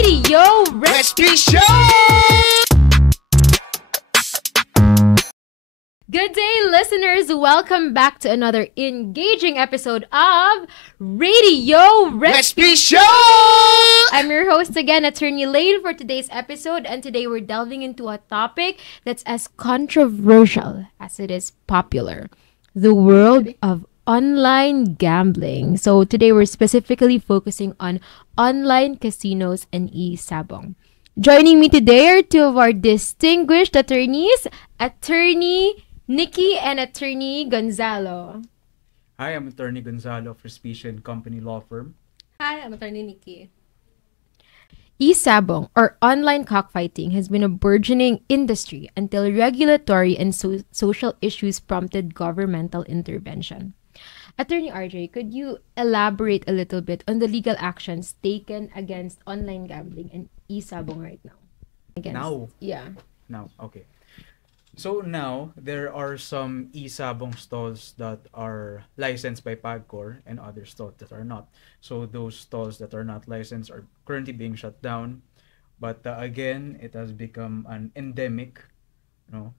Radio Recipe Show! Good day, listeners! Welcome back to another engaging episode of Radio Recipe Show! I'm your host again, Attorney Lane, for today's episode, and today we're delving into a topic that's as controversial as it is popular: the world of online gambling. So today we're specifically focusing on online casinos and e-sabong. Joining me today are two of our distinguished attorneys, Attorney Nikki and Attorney Gonzalo. Hi, I'm Attorney Gonzalo of Respicia & Company Law Firm. Hi, I'm Attorney Nikki. E-sabong, or online cockfighting, has been a burgeoning industry until regulatory and social issues prompted governmental intervention. Attorney RJ, could you elaborate a little bit on the legal actions taken against online gambling and e-sabong right now? Now? Yeah. Now, okay. So now, there are some e-sabong stalls that are licensed by PAGCOR and other stalls that are not. So those stalls that are not licensed are currently being shut down. But again, it has become an endemic.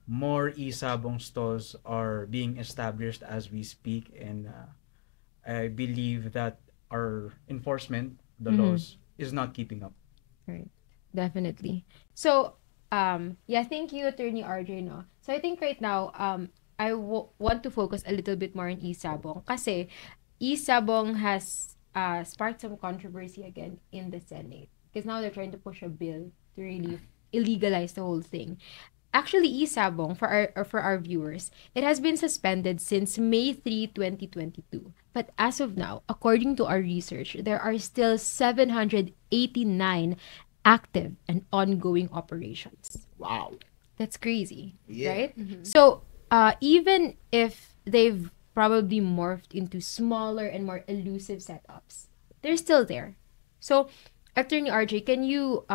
More e-sabong stalls are being established as we speak, and I believe that our enforcement, the laws, is not keeping up. Right. Definitely. So, thank you, Attorney RJ, no? So I think right now, I want to focus a little bit more on e-sabong kasi e-sabong has sparked some controversy again in the Senate because now they're trying to push a bill to really illegalize the whole thing. Actually, e-sabong, for our viewers, it has been suspended since May 3, 2022. But as of now, according to our research, there are still 789 active and ongoing operations. Wow. That's crazy, Yeah. right? So, even if they've probably morphed into smaller and more elusive setups, they're still there. So, Attorney RJ, can you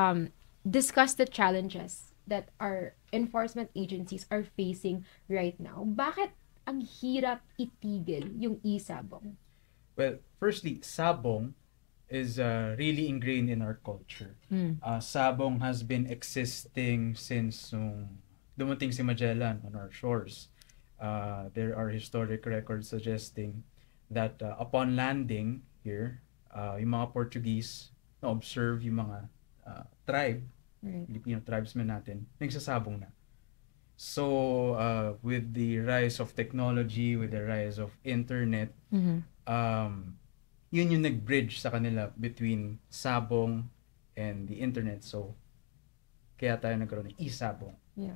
discuss the challenges that our enforcement agencies are facing right now? Bakit ang hirap itigil yung e-sabong? Well, firstly, sabong is really ingrained in our culture. Sabong has been existing since dumating si Magellan on our shores. There are historic records suggesting that upon landing here, yung mga Portuguese na-observe yung mga tribe, Filipino tribesmen natin, nagsasabong na. So, with the rise of technology, with the rise of internet, yun yung nag-bridge sa kanila between sabong and the internet. So, kaya tayo nagkaroon ng e-sabong. Yeah.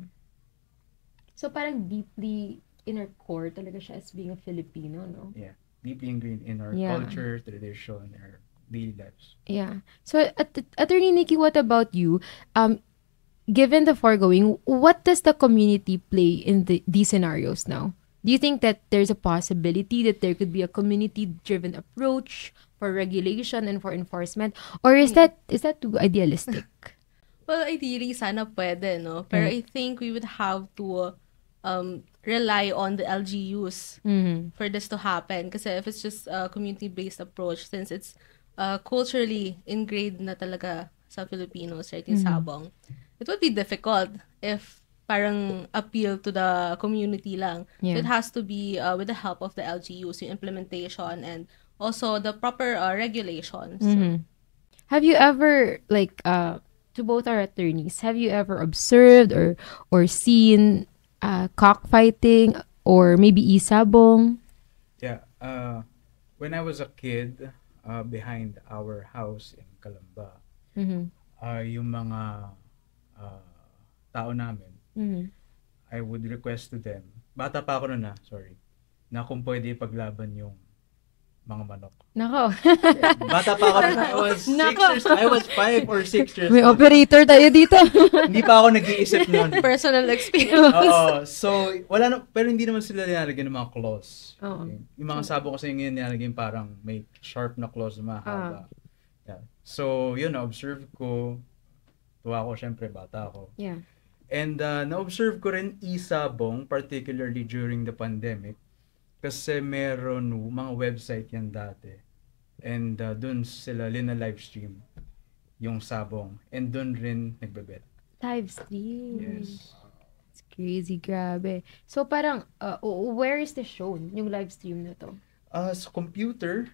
So, parang deeply in our core talaga siya as being a Filipino, no? Yeah. Deeply ingrained in our culture, tradition, our daily lives. Yeah. So, Attorney Nikki, what about you? Given the foregoing, what does the community play in these scenarios now? Do you think that there's a possibility that there could be a community-driven approach for regulation and for enforcement? Or is that too idealistic? Well, ideally, sana pwede, no? Pero I think we would have to rely on the LGUs for this to happen. Kasi if it's just a community-based approach, since it's culturally ingrained na talaga sa Filipinos, right, yung sabong, it would be difficult if parang appeal to the community lang. So it has to be with the help of the LGUs, yung implementation and also the proper regulations. Have you ever, to both our attorneys, have you ever observed or seen cockfighting or maybe e-sabong? Yeah. When I was a kid, behind our house in Calamba, yung mga tao namin, I would request to them, bata pa ako noon na kung pwede paglaban yung mga manok. Nako. Bata pa ako noon. I was 5 or 6 years May old. operator tayo dito. Hindi pa ako nag-iisip noon. Personal experience. Oo. So, pero hindi naman sila nilalagyan ng mga claws. Oo. Okay. Yung mga sabong kasi ngayon nilalagyan parang may sharp na claws na mahaba. Yeah. So, yun, na-observe ko. Tuwa ko, syempre, bata ako. Yeah. And na-observe ko rin e-sabong, particularly during the pandemic, kasi meron mga website yan dati. And dun sila lina-livestream yung sabong. And doon rin nagbebenta. Live stream. Yes. It's crazy, grabe. So parang, where is the shown, yung live stream na to? Sa computer,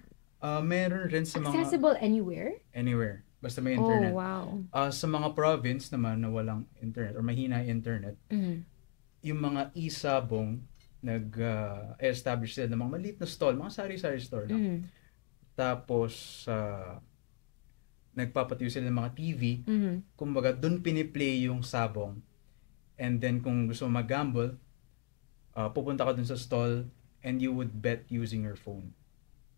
meron rin sa mga Accessible anywhere? anywhere. Basta may internet. Oh, wow. Sa mga province naman na walang internet or mahina internet, yung mga e-sabong nag-establish sila ng mga maliit na stall, mga sari-sari store lang. Tapos, nagpapatayo sila ng mga TV. Kumbaga, dun piniplay yung sabong. And then, kung gusto mo mag-gamble, pupunta ka dun sa stall and you would bet using your phone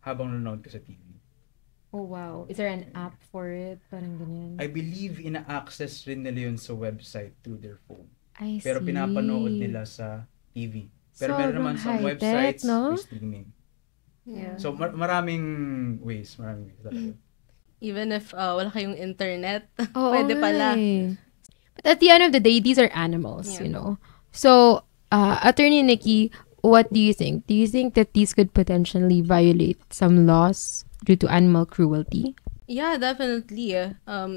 habang nanonood ka sa TV. Oh, wow. Is there an app for it? Parang ganyan. I believe ina-access rin nila yun sa website through their phone. I Pero see. pinapanood nila sa TV. Pero meron Sobrang naman sa high-tech, websites no? may streaming. Yeah. So maraming ways talaga. Even if wala kayong internet, Oo pwede nga pala. eh. But at the end of the day, these are animals, Yeah. you know. So, Attorney Nikki, what do you think? Do you think that these could potentially violate some laws due to animal cruelty? Yeah, definitely.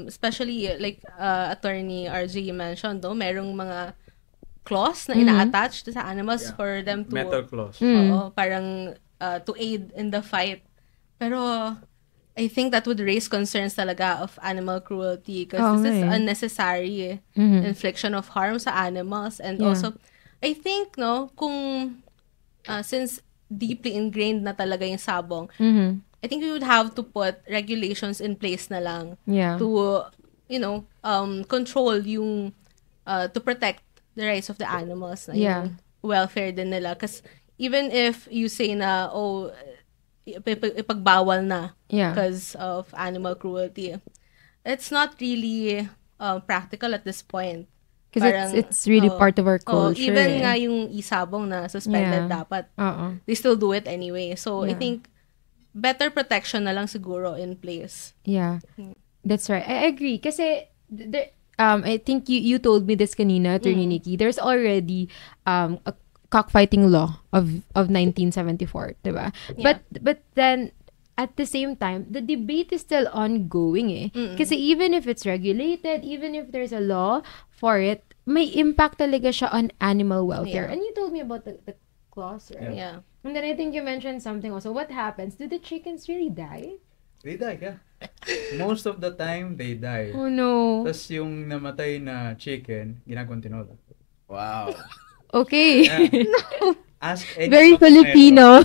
Especially like Attorney RJ mentioned, no, merong mga claws na ina-attach sa animals Yeah. for them to Metal claws. oo, parang to aid in the fight. Pero I think that would raise concerns talaga of animal cruelty because Oo this is nga eh. unnecessary infliction of harm sa animals, and Yeah. also I think no kung since deeply ingrained na talaga yung sabong, I think we would have to put regulations in place na lang Yeah. to control yung to protect the rights of the animals na Yeah. yung welfare din nila, kasi even if you say na ipagbawal na Yeah. because of animal cruelty, it's not really practical at this point. Because Parang, it's really oo. part of our Oh, culture. even eh. nga yung isabong na suspended Yeah. dapat, Oo. they still do it anyway. So I Yeah. think better protection na lang siguro in place. Yeah. That's right. I agree. Kasi, I think you told me this kanina, Attorney Nikki. There's already a cockfighting law of 1974, diba? Yeah. But then, at the same time, the debate is still ongoing eh. Kasi even if it's regulated, even if there's a law for it, may impact talaga siya on animal welfare. Yeah. And you told me about the clause, right? Yeah. And then I think you mentioned something also. What happens? Do the chickens really die? They die, yeah. Most of the time, they die. Oh no. Tapos yung namatay na chicken, ginagawang tinola. Wow. Okay. Yeah. Ask any Very Filipino.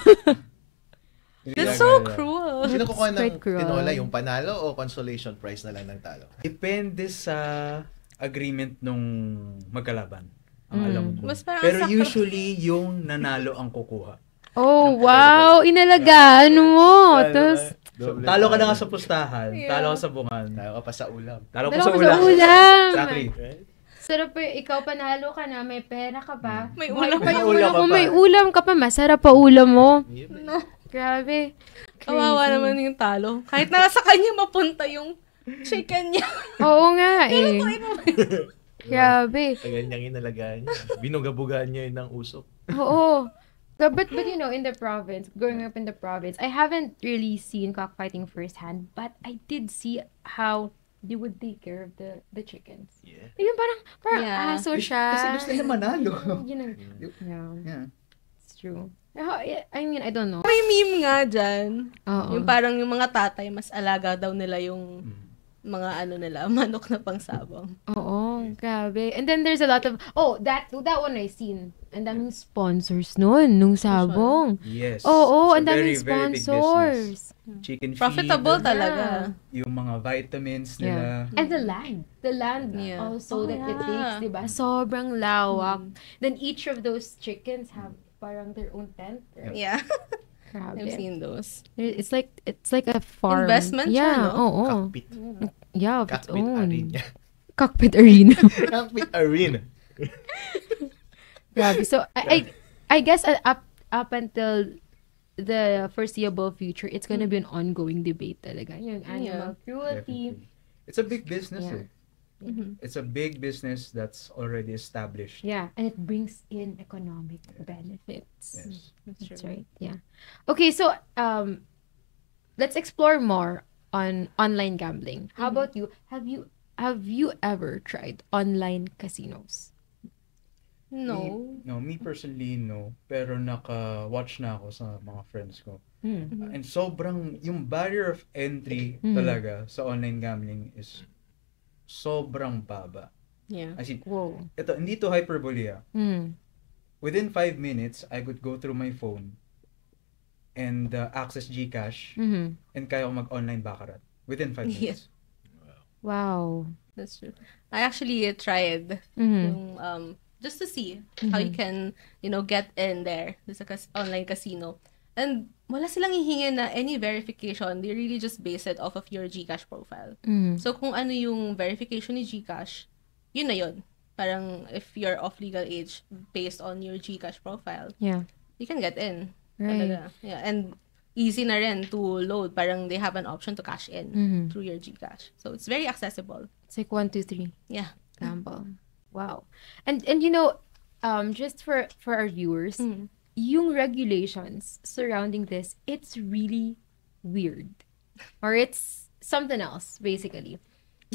That's so cruel. Sino That's kukuha ng quite cruel. tinola? Yung panalo o consolation prize na lang ng talo? Depende sa agreement nung magkalaban. Ang alam ko. Mas parang Pero sakro- usually, yung nanalo ang kukuha. Oh, wow. Inalagaan mo. Tapos, So, talo ka na nga sa pustahan, talo ka sa bungan, Tayo ka pa sa ulam. talo ka dalawa sa ko ulam. sa ulam. Exactly. Right? Sarap pa, ikaw panalo ka na, may pera ka pa. May ulam pa pa. yung May ulam ulam ka mo, pa. may ulam ka pa. Masarap pa ulam mo. No. Grabe. Kawawa Crazy. naman yung talo. Kahit nasa kanya mapunta yung chicken niya. Oo nga eh. Grabe. Sa ganyang inalagaan niya. Binugabugaan niya yun ng usok. Oo. But you know, in the province, growing up in the province, I haven't really seen cockfighting firsthand, but I did see how they would take care of the chickens. Yeah. Yung parang Yeah. aso siya. Kasi gusto nila manalo. Yeah. Yeah. It's true. I mean, I don't know. May meme nga dyan. Oo. Yung parang yung mga tatay, mas alaga daw nila yung mga nila, manok na pangsabong. Oo, grabe. And then there's a lot of, that one I seen. And daming sponsors nun, nung sabong. Yes. Oo, It's a and daming very, very big sponsors. business. Chicken feed, Profitable talaga. yung mga vitamins Yeah. nila. And the land Yeah. also that it yeah. takes, diba? Sobrang lawak. Then each of those chickens have parang their own tent. Right? Yeah. Grabe. I've seen those. It's like a farm. Investment siya, Yeah, no? oo. Cockpit. Yeah, of its Cockpit own. arena. Cockpit arena. Cockpit arena. Grabe. So I guess up until the foreseeable future, it's gonna be an ongoing debate talaga. Yung animal cruelty. Definitely. It's a big business Yeah. It's a big business that's already established. Yeah, and it brings in economic benefits. Yes. That's right. Yeah. Okay, so let's explore more on online gambling. How about you? Have you ever tried online casinos? No. Me personally, no. Pero naka-watch na ako sa mga friends ko. Mm. And sobrang, yung barrier of entry talaga sa online gambling is sobrang baba. Yeah. As in, Whoa. ito, hindi to hyperbole ah. Mm. Within 5 minutes, I could go through my phone and access GCash Mm-hmm. and kaya ko mag-online baccarat. Within 5 Yeah. minutes. Wow. That's true. I actually tried Mm-hmm. yung, just to see how you can, get in there sa online casino. And wala silang hihingi na any verification. They really just base it off of your GCash profile. Mm-hmm. So, kung ano yung verification ni GCash, yun na yun. Parang if you're of legal age based on your GCash profile, Yeah. you can get in. Right. Talaga. Yeah, and easy na rin to load. Parang they have an option to cash in Mm-hmm. through your GCash. So, it's very accessible. It's like 1, 2, 3. Yeah. Gamble. Wow. And just for our viewers, yung regulations surrounding this, it's really weird. Or it's something else, basically.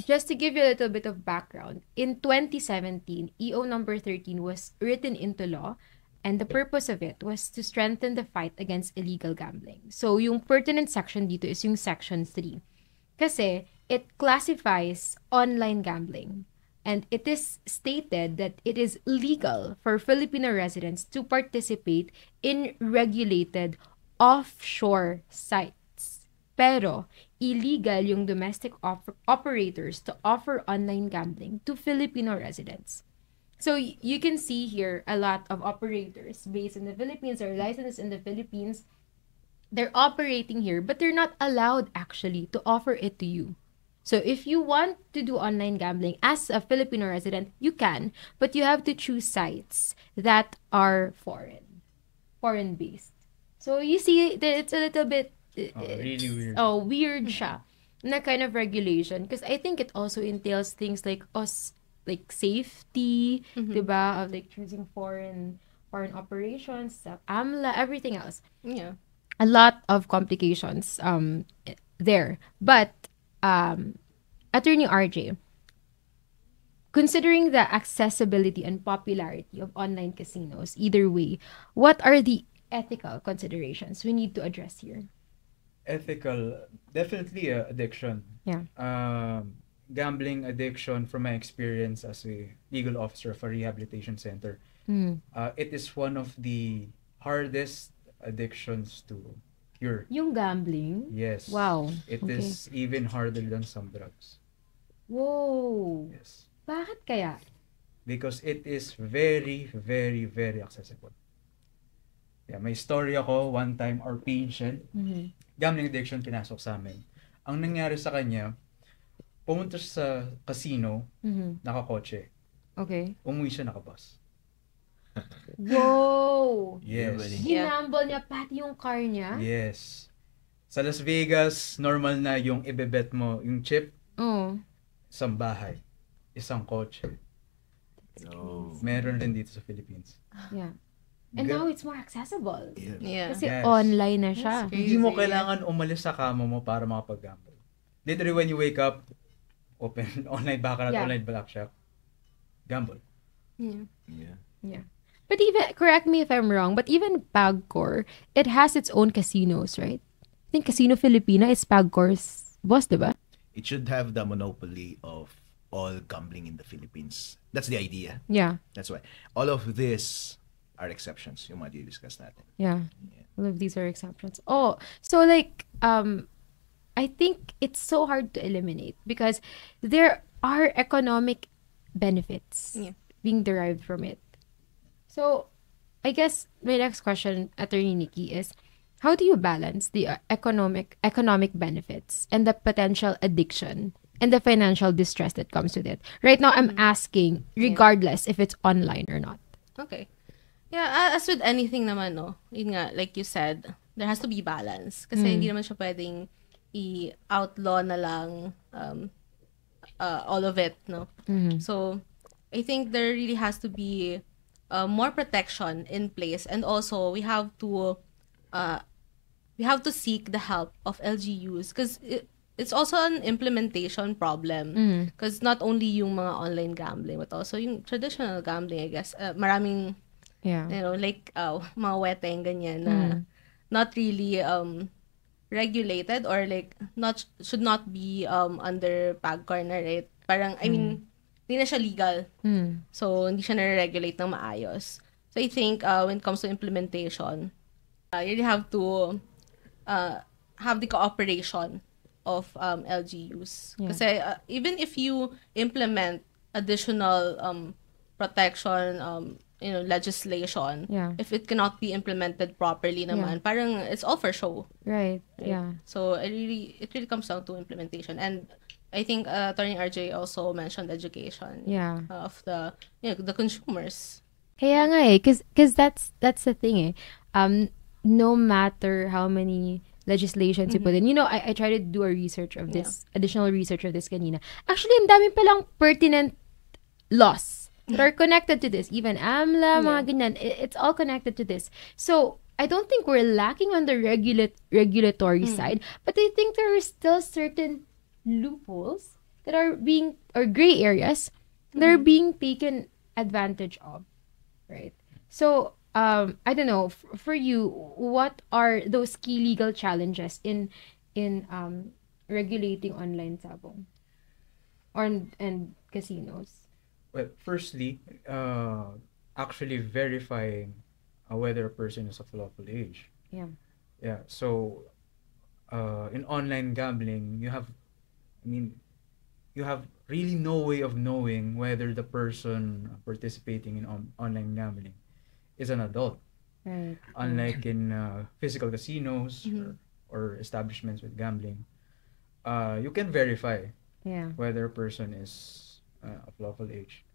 Just to give you a little bit of background, in 2017, EO number 13 was written into law, and the purpose of it was to strengthen the fight against illegal gambling. So, yung pertinent section dito is yung section 3. Kasi, it classifies online gambling. And it is stated that it is legal for Filipino residents to participate in regulated offshore sites. Pero, illegal yung domestic operators to offer online gambling to Filipino residents. So, you can see here a lot of operators based in the Philippines or licensed in the Philippines. They're operating here, but they're not allowed actually to offer it to you. So if you want to do online gambling as a Filipino resident, you can, but you have to choose sites that are foreign based. So you see that it's a little bit Really weird. Weird siya na kind of regulation, because I think it also entails things like safety, diba, of like choosing foreign operations, AMLA, everything else. Yeah. A lot of complications there. But Attorney RJ, considering the accessibility and popularity of online casinos, either way, what are the ethical considerations we need to address here? Ethical, definitely addiction. Yeah. Gambling addiction, from my experience as a legal officer of a rehabilitation center, it is one of the hardest addictions to cure. Yung gambling? Yes. Wow. It Okay. is even harder than some drugs. Whoa. Yes. Bakit kaya? Because it is very, very, very accessible. Yeah, may story ako one time, our patient, gambling addiction, pinasok sa amin. Ang nangyari sa kanya, pumunta siya sa casino, nakakotse. Okay. Umuwi siya nakabus. Whoa! Yes. Ginamble niya pati yung car niya? Yes. Sa Las Vegas, normal na yung ibebet mo, yung chip, Oh. isang bahay, isang kotse. No. Meron rin dito sa Philippines. Yeah. And now it's more accessible. Yeah. Yeah. Kasi Yes. online na siya. That's Hindi mo Crazy. kailangan umalis sa kama mo para makapag-gamble. Literally, when you wake up, open online baccarat, Yeah. online blackjack, gamble. Yeah. Yeah. But even, correct me if I'm wrong, but even Pagcor, it has its own casinos, right? I think Casino Filipina is Pagcor's boss, diba? It should have the monopoly of all gambling in the Philippines. That's the idea. Yeah. That's why. All of this are exceptions, yung mga discuss natin. Yeah. All of these are exceptions. Oh, so like, I think it's so hard to eliminate because there are economic benefits Yeah. being derived from it. So, I guess my next question, Attorney Nikki, is how do you balance the economic benefits and the potential addiction and the financial distress that comes with it? Right now, I'm asking, regardless if it's online or not. Okay. Yeah, as with anything naman, no, yun nga, like you said, there has to be balance. Kasi hindi naman siya pwedeng i-outlaw na lang all of it, no? So, I think there really has to be more protection in place, and also we have to seek the help of LGUs, because it's also an implementation problem. Because not only yung mga online gambling, but also yung traditional gambling, I guess. Maraming, Yeah. like, mga weteng, ganyan, na not really regulated, or like, should not be under PAGCOR na, right? Parang, I mean, hindi na siya legal. So, hindi siya na-regulate ng maayos. So, I think, when it comes to implementation, you really have to have the cooperation of LGUs. Yeah. Kasi even if you implement additional protection, legislation, Yeah. if it cannot be implemented properly naman, parang it's all for show. Right. Right? Yeah. So it really comes down to implementation. And I think Attorney RJ also mentioned education Yeah. of the consumers. Kaya nga eh, cause that's the thing eh. No matter how many legislations you put in, I try to do a research of this, additional research of this kanina. Actually, ang dami palang pertinent laws that are connected to this. Even AMLA, mga ganyan, it's all connected to this. So, I don't think we're lacking on the regulatory side, but I think there are still certain loopholes that are or gray areas that are being taken advantage of. Right. So, I don't know, for you, what are those key legal challenges in regulating online sabong and casinos? Well, firstly, actually verifying whether a person is of lawful age. Yeah. Yeah. So, in online gambling, you have really no way of knowing whether the person participating in online gambling is an adult. Right. Unlike in physical casinos or establishments with gambling, you can verify Yeah. whether a person is of lawful age.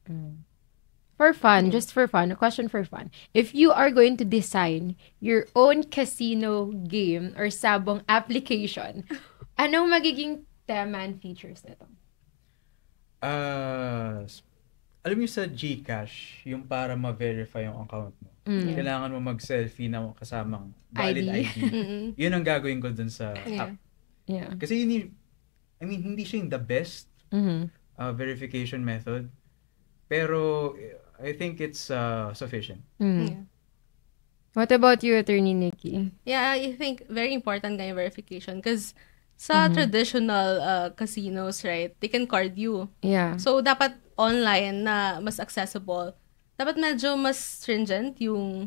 For fun, just for fun, a question for fun. If you are going to design your own casino game or sabong application, anong magiging tema and features nito? Alam mo sa GCash, yung para ma-verify yung account mo. Kailangan mo mag-selfie na kasamang valid ID. Yun ang gagawin ko dun sa app. Yeah. Kasi hindi siya yung the best verification method. Pero I think it's sufficient. Yeah. What about you, Attorney Nikki? Yeah, I think very important nga yung verification because sa traditional casinos, right, they can card you. Yeah. So, dapat online na mas accessible. Dapat medyo mas stringent yung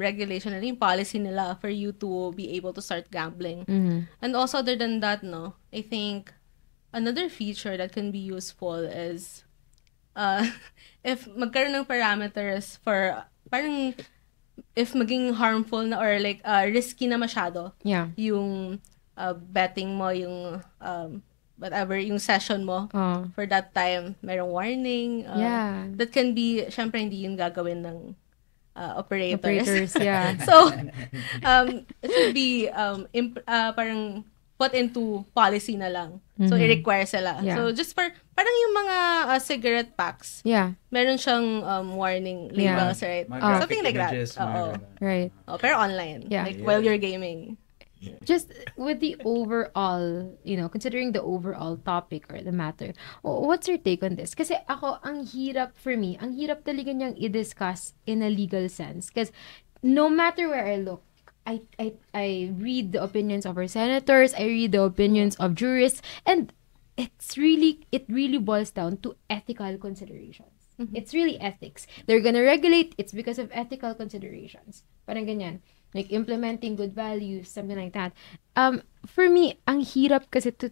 regulation nila, yung policy nila for you to be able to start gambling. And also, other than that, I think another feature that can be useful is if magkaroon ng parameters for, parang if maging harmful na or like risky na masyado yung betting mo, yung whatever, yung session mo for that time, merong warning. That can be, syempre hindi yung gagawin ng operators. Yeah. So, it should be parang put into policy na lang. So, i-require sila. Yeah. So, just for, parang yung mga cigarette packs, meron siyang warning labels, right? Something like that. Right. Pero online. Like, while you're gaming. Just with the overall, considering the overall topic or the matter, what's your take on this? Kasi ako, ang hirap talaga niyang i-discuss in a legal sense. Because no matter where I look, I read the opinions of our senators, I read the opinions of jurists, and it really boils down to ethical considerations. It's really ethics. They're gonna regulate, it's because of ethical considerations. Parang ganyan. Like implementing good values, something like that. For me, ang hirap kasi to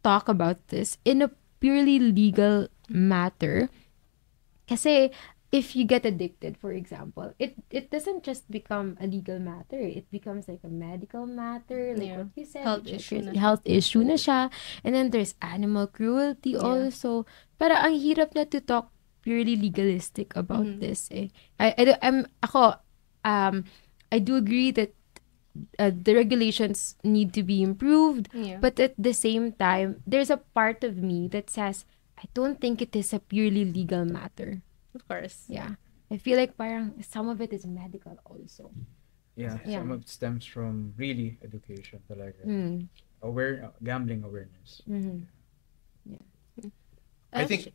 talk about this in a purely legal matter. Kasi if you get addicted, for example, it doesn't just become a legal matter. It becomes like a medical matter, like what you said. Health issue na siya. And then there's animal cruelty also. Para ang hirap na to talk purely legalistic about this. I do agree that the regulations need to be improved, but at the same time, there's a part of me that says, I don't think it is a purely legal matter. Of course. Yeah. I feel like parang some of it is medical also. Yeah. Some of it stems from really education talaga. gambling awareness. I think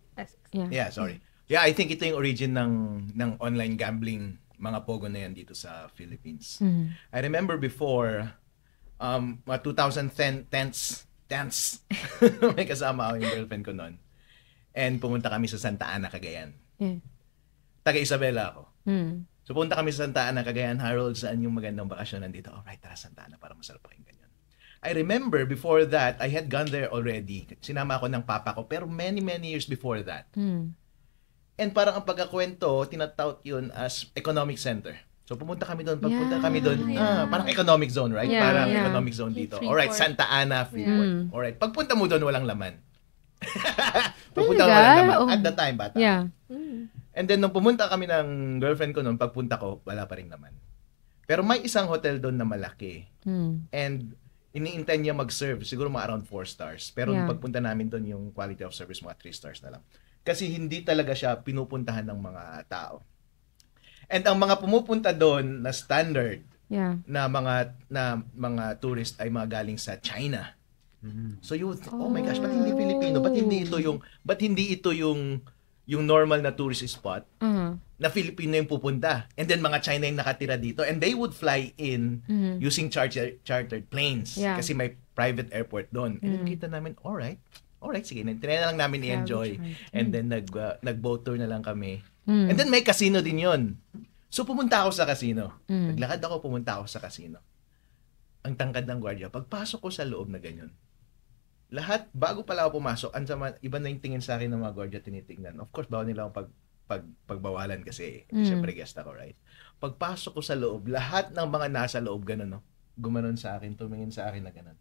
sorry. Yeah, I think ito yung origin ng online gambling mga pogo na yan dito sa Philippines. I remember before mga 2010s may kasama ako yung girlfriend ko noon. And pumunta kami sa Santa Ana, Cagayan. Taga Isabela ako. So punta kami sa Santa Ana, Cagayan, Harold, saan yung magandang bakasyon nandito? Alright, tara Santa Ana para masarap pa yung ganyan. I remember before that, I had gone there already. Sinama ako ng papa ko, pero many years before that. And parang ang pagkakwento, tinatawag yun as economic center. So pumunta kami doon, pagpunta kami doon, parang economic zone, right? Parang economic zone dito. Alright, Santa Ana, Freeport. Alright, pagpunta mo doon, walang laman. Pagpunta mo walang laman. At the time, bata. And then, nung pumunta kami ng girlfriend ko noon, pagpunta ko, wala pa rin laman. Pero may isang hotel doon na malaki. And ini-intend niya mag-serve, siguro mga around 4 stars. Pero nung pagpunta namin doon, yung quality of service, mga 3 stars na lang. Kasi hindi talaga siya pinupuntahan ng mga tao. And ang mga pumupunta doon na standard na mga tourist ay mga galing sa China. So you would think, oh my gosh, ba't hindi Filipino? Ba't hindi ito yung normal na tourist spot na Filipino yung pupunta? And then mga China yung nakatira dito and they would fly in using chartered planes kasi may private airport doon. And then kita namin, alright, sige, tinry na lang namin i-enjoy. And then nag-boat tour na lang kami. And then may casino din yon. So pumunta ako sa casino. Naglakad ako, pumunta ako sa casino. Ang tangkad ng gwardiya. Pagpasok ko sa loob na ganyan, lahat, bago pala ako pumasok, iba na yung tingin sa akin ng mga gwardiya tinitingnan. Of course, bawal nila akong pagbawalan kasi syempre guest ako, right? Pagpasok ko sa loob, lahat ng mga nasa loob ganun, no? Gumanon sa akin, tumingin sa akin na ganun.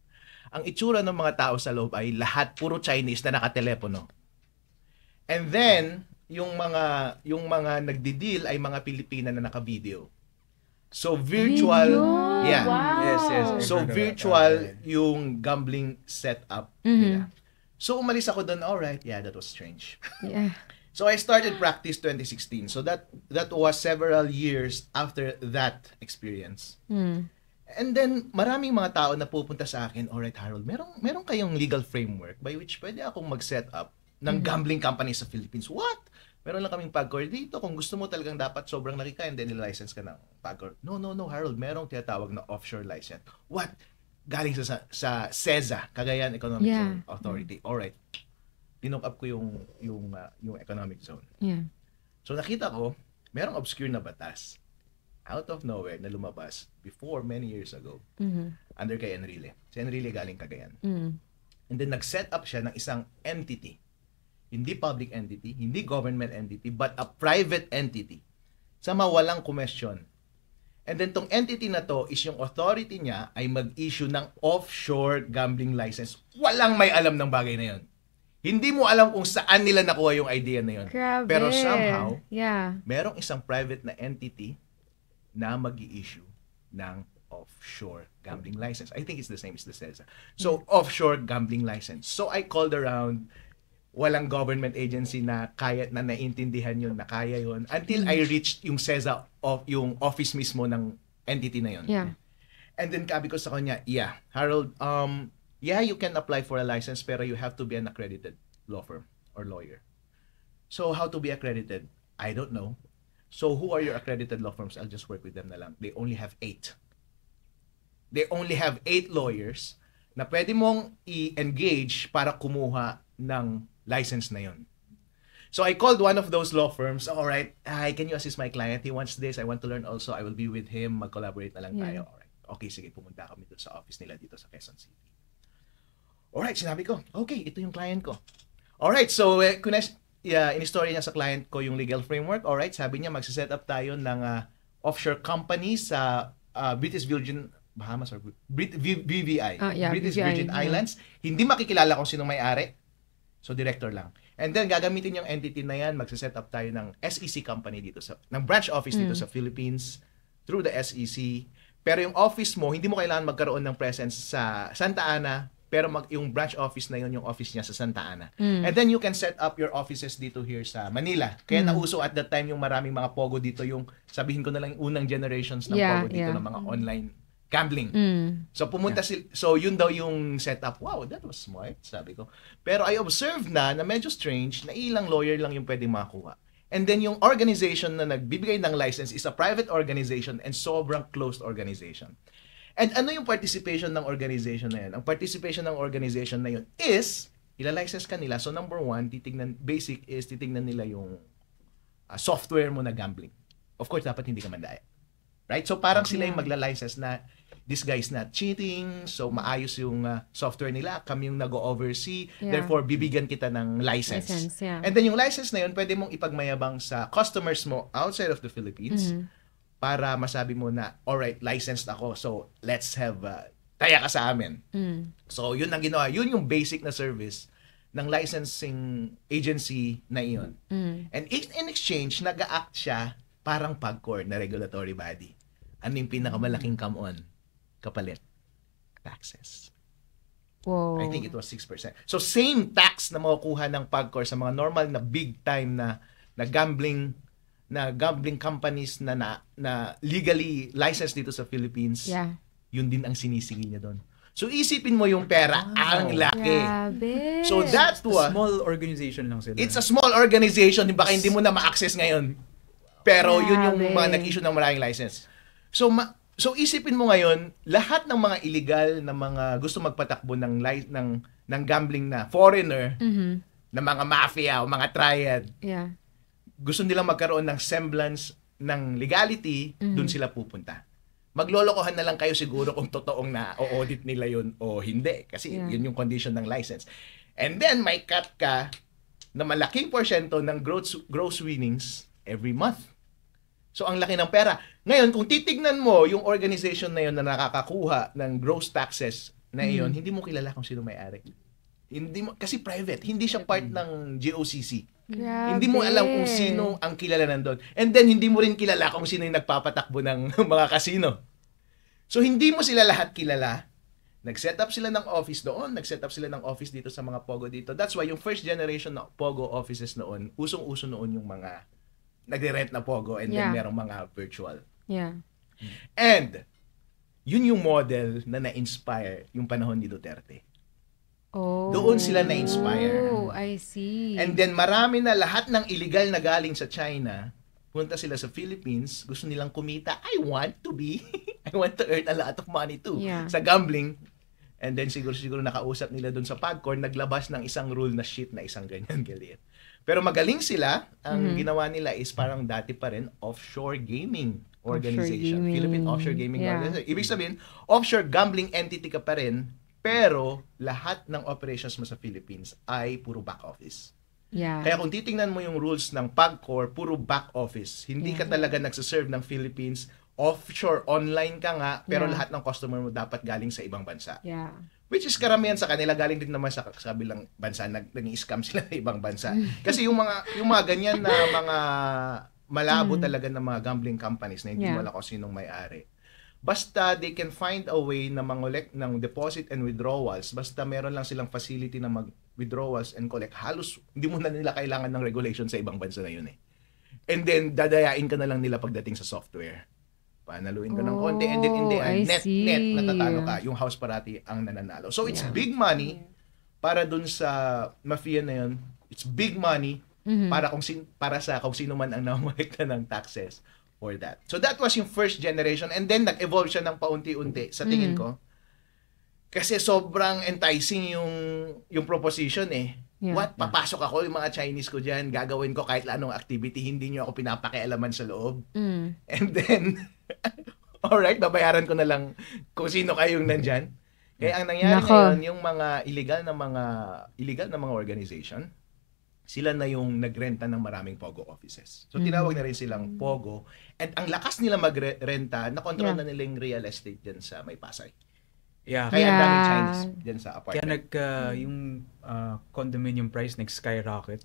Ang itsura ng mga tao sa loob ay lahat puro Chinese na nakatelepono. And then, yung mga nagdi-deal ay mga Pilipina na naka-video. So virtual, Wow. Yes. So virtual yung gambling setup nila. So umalis ako doon, alright, that was strange. So I started practice 2016. So that was several years after that experience. And then maraming mga tao na pupunta sa akin, alright Harold, meron kayong legal framework by which pwede akong mag-set up ng gambling company sa Philippines. What? Meron lang kaming PAGCOR dito. Kung gusto mo talagang dapat sobrang laki ka and then license ka ng PAGCOR. No, Harold. Merong tinatawag na offshore license. What? Galing sa CEZA, Cagayan Economic Zone Authority. Alright. Tinook up ko yung economic zone. So nakita ko, merong obscure na batas out of nowhere na lumabas before many years ago under kay Enrile. Si Enrile galing Cagayan. And then nag-set up siya ng isang entity. Hindi public entity, hindi government entity, but a private entity. Sa mawalang question. And then tong entity na to is yung authority niya ay mag-issue ng offshore gambling license. Walang may alam ng bagay na yon. Hindi mo alam kung saan nila nakuha yung idea na yon. Grabe. Pero somehow, merong isang private na entity na mag-i-issue ng offshore gambling license. I think it's the same as the CEZA. So, offshore gambling license. So, I called around, walang government agency na kaya na naintindihan yun, na kaya yun, until I reached yung CEZA, yung office mismo ng entity na yun. And then sabi ko sa kanya, Harold, you can apply for a license pero you have to be an accredited law firm or lawyer. So how to be accredited? I don't know. So who are your accredited law firms? I'll just work with them na lang. They only have 8. They only have 8 lawyers na pwede mong i-engage para kumuha ng license na yun. So I called one of those law firms. All right, hi, can you assist my client? He wants this. I want to learn also. I will be with him. Mag-collaborate na lang tayo. All right. Okay, sige, pumunta kami doon sa office nila dito sa Quezon City. All right, sinabi ko, okay, ito yung client ko. All right, so in-story niya sa client ko yung legal framework. All right, sabi niya magse-set up tayo ng offshore company sa British Virgin Bahamas or BVI. British Virgin Islands. Hindi makikilala kung sino may-ari. So, director lang. And then, gagamitin yung entity na yan, magse-set up tayo ng SEC company dito ng branch office dito sa Philippines through the SEC. Pero yung office mo, hindi mo kailangan magkaroon ng presence sa Santa Ana, pero yung branch office na yun, yung office niya sa Santa Ana. And then, you can set up your offices dito here sa Manila. Kaya nauso at that time yung maraming mga pogo dito, yung sabihin ko na lang yung unang generations ng pogo dito ng mga online gambling. So pumunta so yun daw yung setup. Wow, that was smart, sabi ko. Pero I observed na medyo strange na ilang lawyer lang yung pwedeng makakuha. And then yung organization na nagbibigay ng license is a private organization and sobrang closed organization. And ano yung participation ng organization na yun? Ang participation ng organization na yun is ila-license ka nila. So number one, titignan nila yung software mo na gambling. Of course, dapat hindi ka mandaya. Right? So parang sila yung magla-license na this guy's not cheating, so maayos yung software nila, kami yung nag-oversee, therefore bibigyan kita ng license. And then yung license na yun, pwede mong ipagmayabang sa customers mo outside of the Philippines para masabi mo na, alright, licensed ako, so let's have, taya ka sa amin. So yun ang ginawa, yun yung basic na service ng licensing agency na iyon. And in exchange, nag-act siya parang PAGCOR na regulatory body. Ano yung pinakamalaking come-on? Kapalit. Taxes. Wow. I think it was 6%. So same tax na makukuha ng PAGCOR sa mga normal na big time na gambling companies na legally licensed dito sa Philippines. Yeah. Yun din ang sinisingil niya doon. So isipin mo yung pera, ang laki. Grabe. So that's a small organization lang sila. It's a small organization, baka hindi mo na ma-access ngayon. Pero yun yung mga nag-issue ng maraming license. So isipin mo ngayon, lahat ng mga illegal na mga gusto magpatakbo ng gambling na foreigner, na mga mafia o mga triad, gusto nilang magkaroon ng semblance ng legality, dun sila pupunta. Maglolokohan na lang kayo siguro kung totoong na o-audit nila yun o hindi. Kasi yun yung condition ng license. And then may cut ka na malaking porsyento ng gross winnings every month. So ang laki ng pera. Ngayon, kung titignan mo yung organization na yun na nakakakuha ng gross taxes na iyon, hindi mo kilala kung sino may-ari. Kasi private, hindi siya part ng GOCC. Grabe. Hindi mo alam kung sino ang kilala nandun. And then, hindi mo rin kilala kung sino yung nagpapatakbo ng mga casino. So, hindi mo sila lahat kilala. Nag-set up sila ng office doon, nag-set up sila ng office dito sa mga Pogo dito. That's why yung first generation na Pogo offices noon, usong-uso noon yung mga nagre-rent na Pogo and then merong mga virtual. Yeah. And, yun yung model na na-inspire yung panahon ni Duterte. Oh. Doon sila na-inspire. Oh, I see. And then marami na lahat ng illegal na galing sa China, punta sila sa Philippines, gusto nilang kumita. I want to earn a lot of money too. Sa gambling. And then siguro nakausap nila doon sa PAGCOR, naglabas ng isang rule na shit na isang ganyan galiit. Pero magaling sila, ang ginawa nila is parang dati pa rin offshore gaming organization. Philippine Offshore Gaming Organization. Ibig sabihin, offshore gambling entity ka pa rin, pero lahat ng operations mo sa Philippines ay puro back office. Kaya kung titingnan mo yung rules ng PAGCOR, puro back office. Hindi ka talaga nagsaserve ng Philippines. Offshore, online ka nga, pero lahat ng customer mo dapat galing sa ibang bansa. Which is karamihan sa kanila, galing din naman sa kabilang bansa, nag-i-scam sila sa ibang bansa. Kasi yung mga ganyan na mga malabo talaga ng mga gambling companies na hindi mo alam kung sinong may-ari. Basta they can find a way na mangolek ng deposit and withdrawals, basta meron lang silang facility na mag-withdrawals and collect, halos hindi mo na nila kailangan ng regulation sa ibang bansa na yun eh. And then, dadayain ka na lang nila pagdating sa software. Panaluin ka ng konti, and then in the end, net, natatalo ka. Yung house parati ang nananalo. So, it's big money para dun sa mafia na yun. It's big money para sa kung sino man ang namulekta ng taxes for that. So, that was yung first generation. And then, nag-evolve siya ng paunti-unti sa tingin ko. Kasi sobrang enticing yung proposition eh. Papasok ako, yung mga Chinese ko dyan, gagawin ko kahit anong activity, hindi nyo ako pinapakialaman sa loob. And then, alright, babayaran ko na lang kung sino kayong nandyan. Kaya ang nangyari ngayon, yung mga illegal na mga organization, sila na yung nagrenta ng maraming Pogo offices. So, tinawag na rin silang Pogo. And ang lakas nila magrenta, na-control na nila yung real estate dyan sa May Pasay. Kaya ang daming Chinese dyan sa apartment. Kaya yung condominium price nag-skyrocket.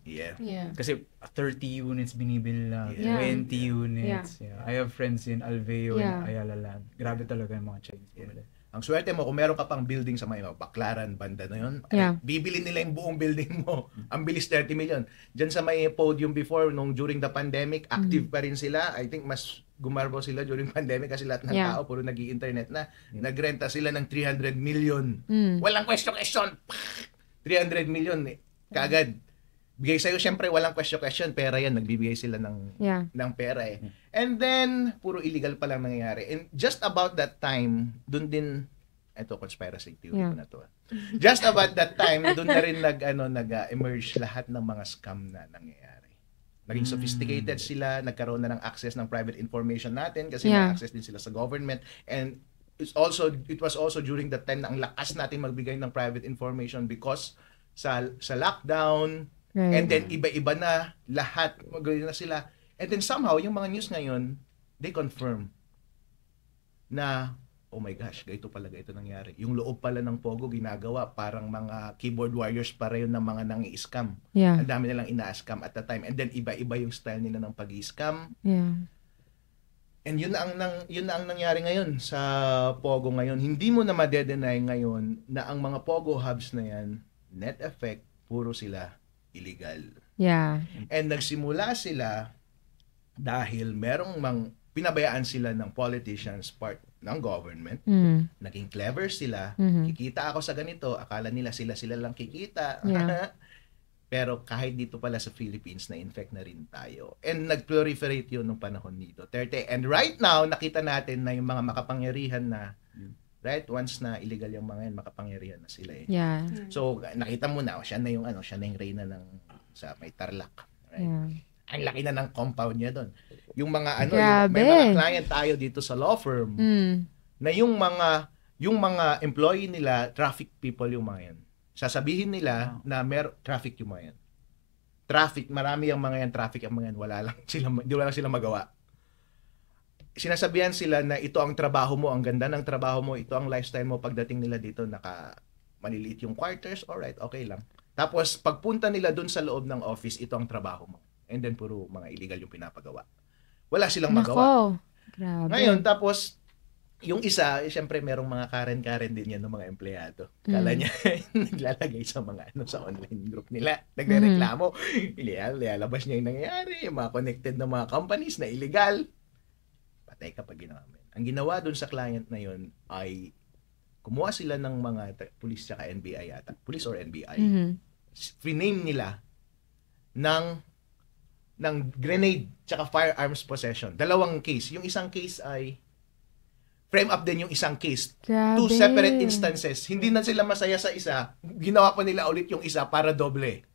Kasi 30 units binibili lang, 20 units. I have friends in Alveo and Ayala Land. Grabe talaga yung mga Chinese. Ang swerte mo, kung meron ka pang building sa may Baclaran, banda na yun, bibili nila yung buong building mo. Ang bilis 30 million. Diyan sa may Podium before, during the pandemic, active pa rin sila. I think mas gumarbo sila during pandemic kasi lahat ng tao puro nag-i-internet na. Nagrenta sila ng 300 million. Walang question. 300 million kaagad. Bigay sa'yo, syempre, walang question. Pera yan. Nagbibigay sila ng pera eh. And then, puro illegal pa lang nangyayari. And just about that time, dun din, ito, conspiracy theory ko na to. Just about that time, dun na rin nag-emerge lahat ng mga scam na nangyayari. Naging sophisticated sila, nagkaroon na ng access ng private information natin kasi may access din sila sa government. And it was also during that time na ang lakas natin magbigay ng private information because sa lockdown, and then iba-iba na lahat, magaling na sila. And then somehow, yung mga news ngayon, they confirm na, oh my gosh, ganito nangyari. Yung loob pala ng Pogo ginagawa, parang mga keyboard warriors para yun ng mga nang-i-scam. Ang dami nilang ina-scam at the time. And then iba-iba yung style nila ng pag-i-scam. And yun na ang nangyari ngayon sa Pogo ngayon. Hindi mo na ma-deny ngayon na ang mga Pogo hubs na yan, net effect, puro sila illegal. And nagsimula sila dahil merong pinabayaan sila ng politicians, part ng government. Naging clever sila. Kikita ako sa ganito, akala nila sila lang kikita. Pero kahit dito pala sa Philippines, na-infect na rin tayo. And nag-proliferate yun nung panahon ni Duterte. And right now, nakita natin na yung mga makapangyarihan na, right, once na illegal yung mga yan, makapangyarihan na sila eh. So, nakita mo na, siya na yung reyna sa may Tarlac. Right? Ang laki na ng compound niya doon. Yung mga may mga client tayo dito sa law firm na yung mga employee nila, traffic people yung mga yan. Sasabihin nila na traffic yung mga yan. Marami yung mga yan, traffic yung mga yan, wala lang sila magawa. Sinasabihan sila na ito ang trabaho mo, ang ganda ng trabaho mo, ito ang lifestyle mo. Pagdating nila dito, maliliit yung quarters, alright, okay lang. Tapos, pagpunta nila dun sa loob ng office, ito ang trabaho mo. And then, puro mga illegal yung pinapagawa. Wala silang magawa. Grabe. Ngayon, tapos, yung isa, syempre, merong mga Karen din yan ng mga empleyado. Kala niya, naglalagay sa mga sa online group nila. Nagre-reklamo. Ilalabas niya yung nangyayari. Yung mga connected na mga companies na illegal. Patay kapag ginawa mo. Ang ginawa dun sa client na yun ay kumuha sila ng mga police tsaka NBI yata. Police or NBI. Rename nila ng grenade tsaka firearms possession. Dalawang case. Yung isang case ay frame up din yung isang case. Grabe. 2 separate instances. Hindi na sila masaya sa isa. Ginawa pa nila ulit yung isa para doble.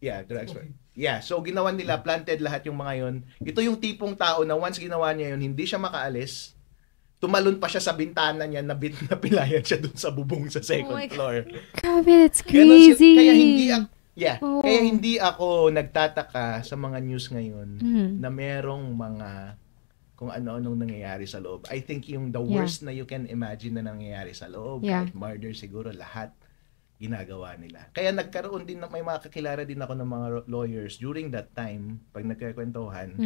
Drugs. Yeah, so ginawa nila, planted lahat yung mga yon. Ito yung tipong tao na once ginawa niya yun, hindi siya makaalis. Tumalon pa siya sa bintana niya, napilayan siya dun sa bubong sa second floor. Grabe, that's crazy. Kaya hindi ako nagtataka sa mga news ngayon na merong mga kung ano-anong nangyayari sa loob. I think yung the worst na you can imagine na nangyayari sa loob, kahit murder siguro, lahat ginagawa nila. Kaya nagkaroon din, may mga kakilala din ako ng mga lawyers during that time, pag nagkakwentuhan,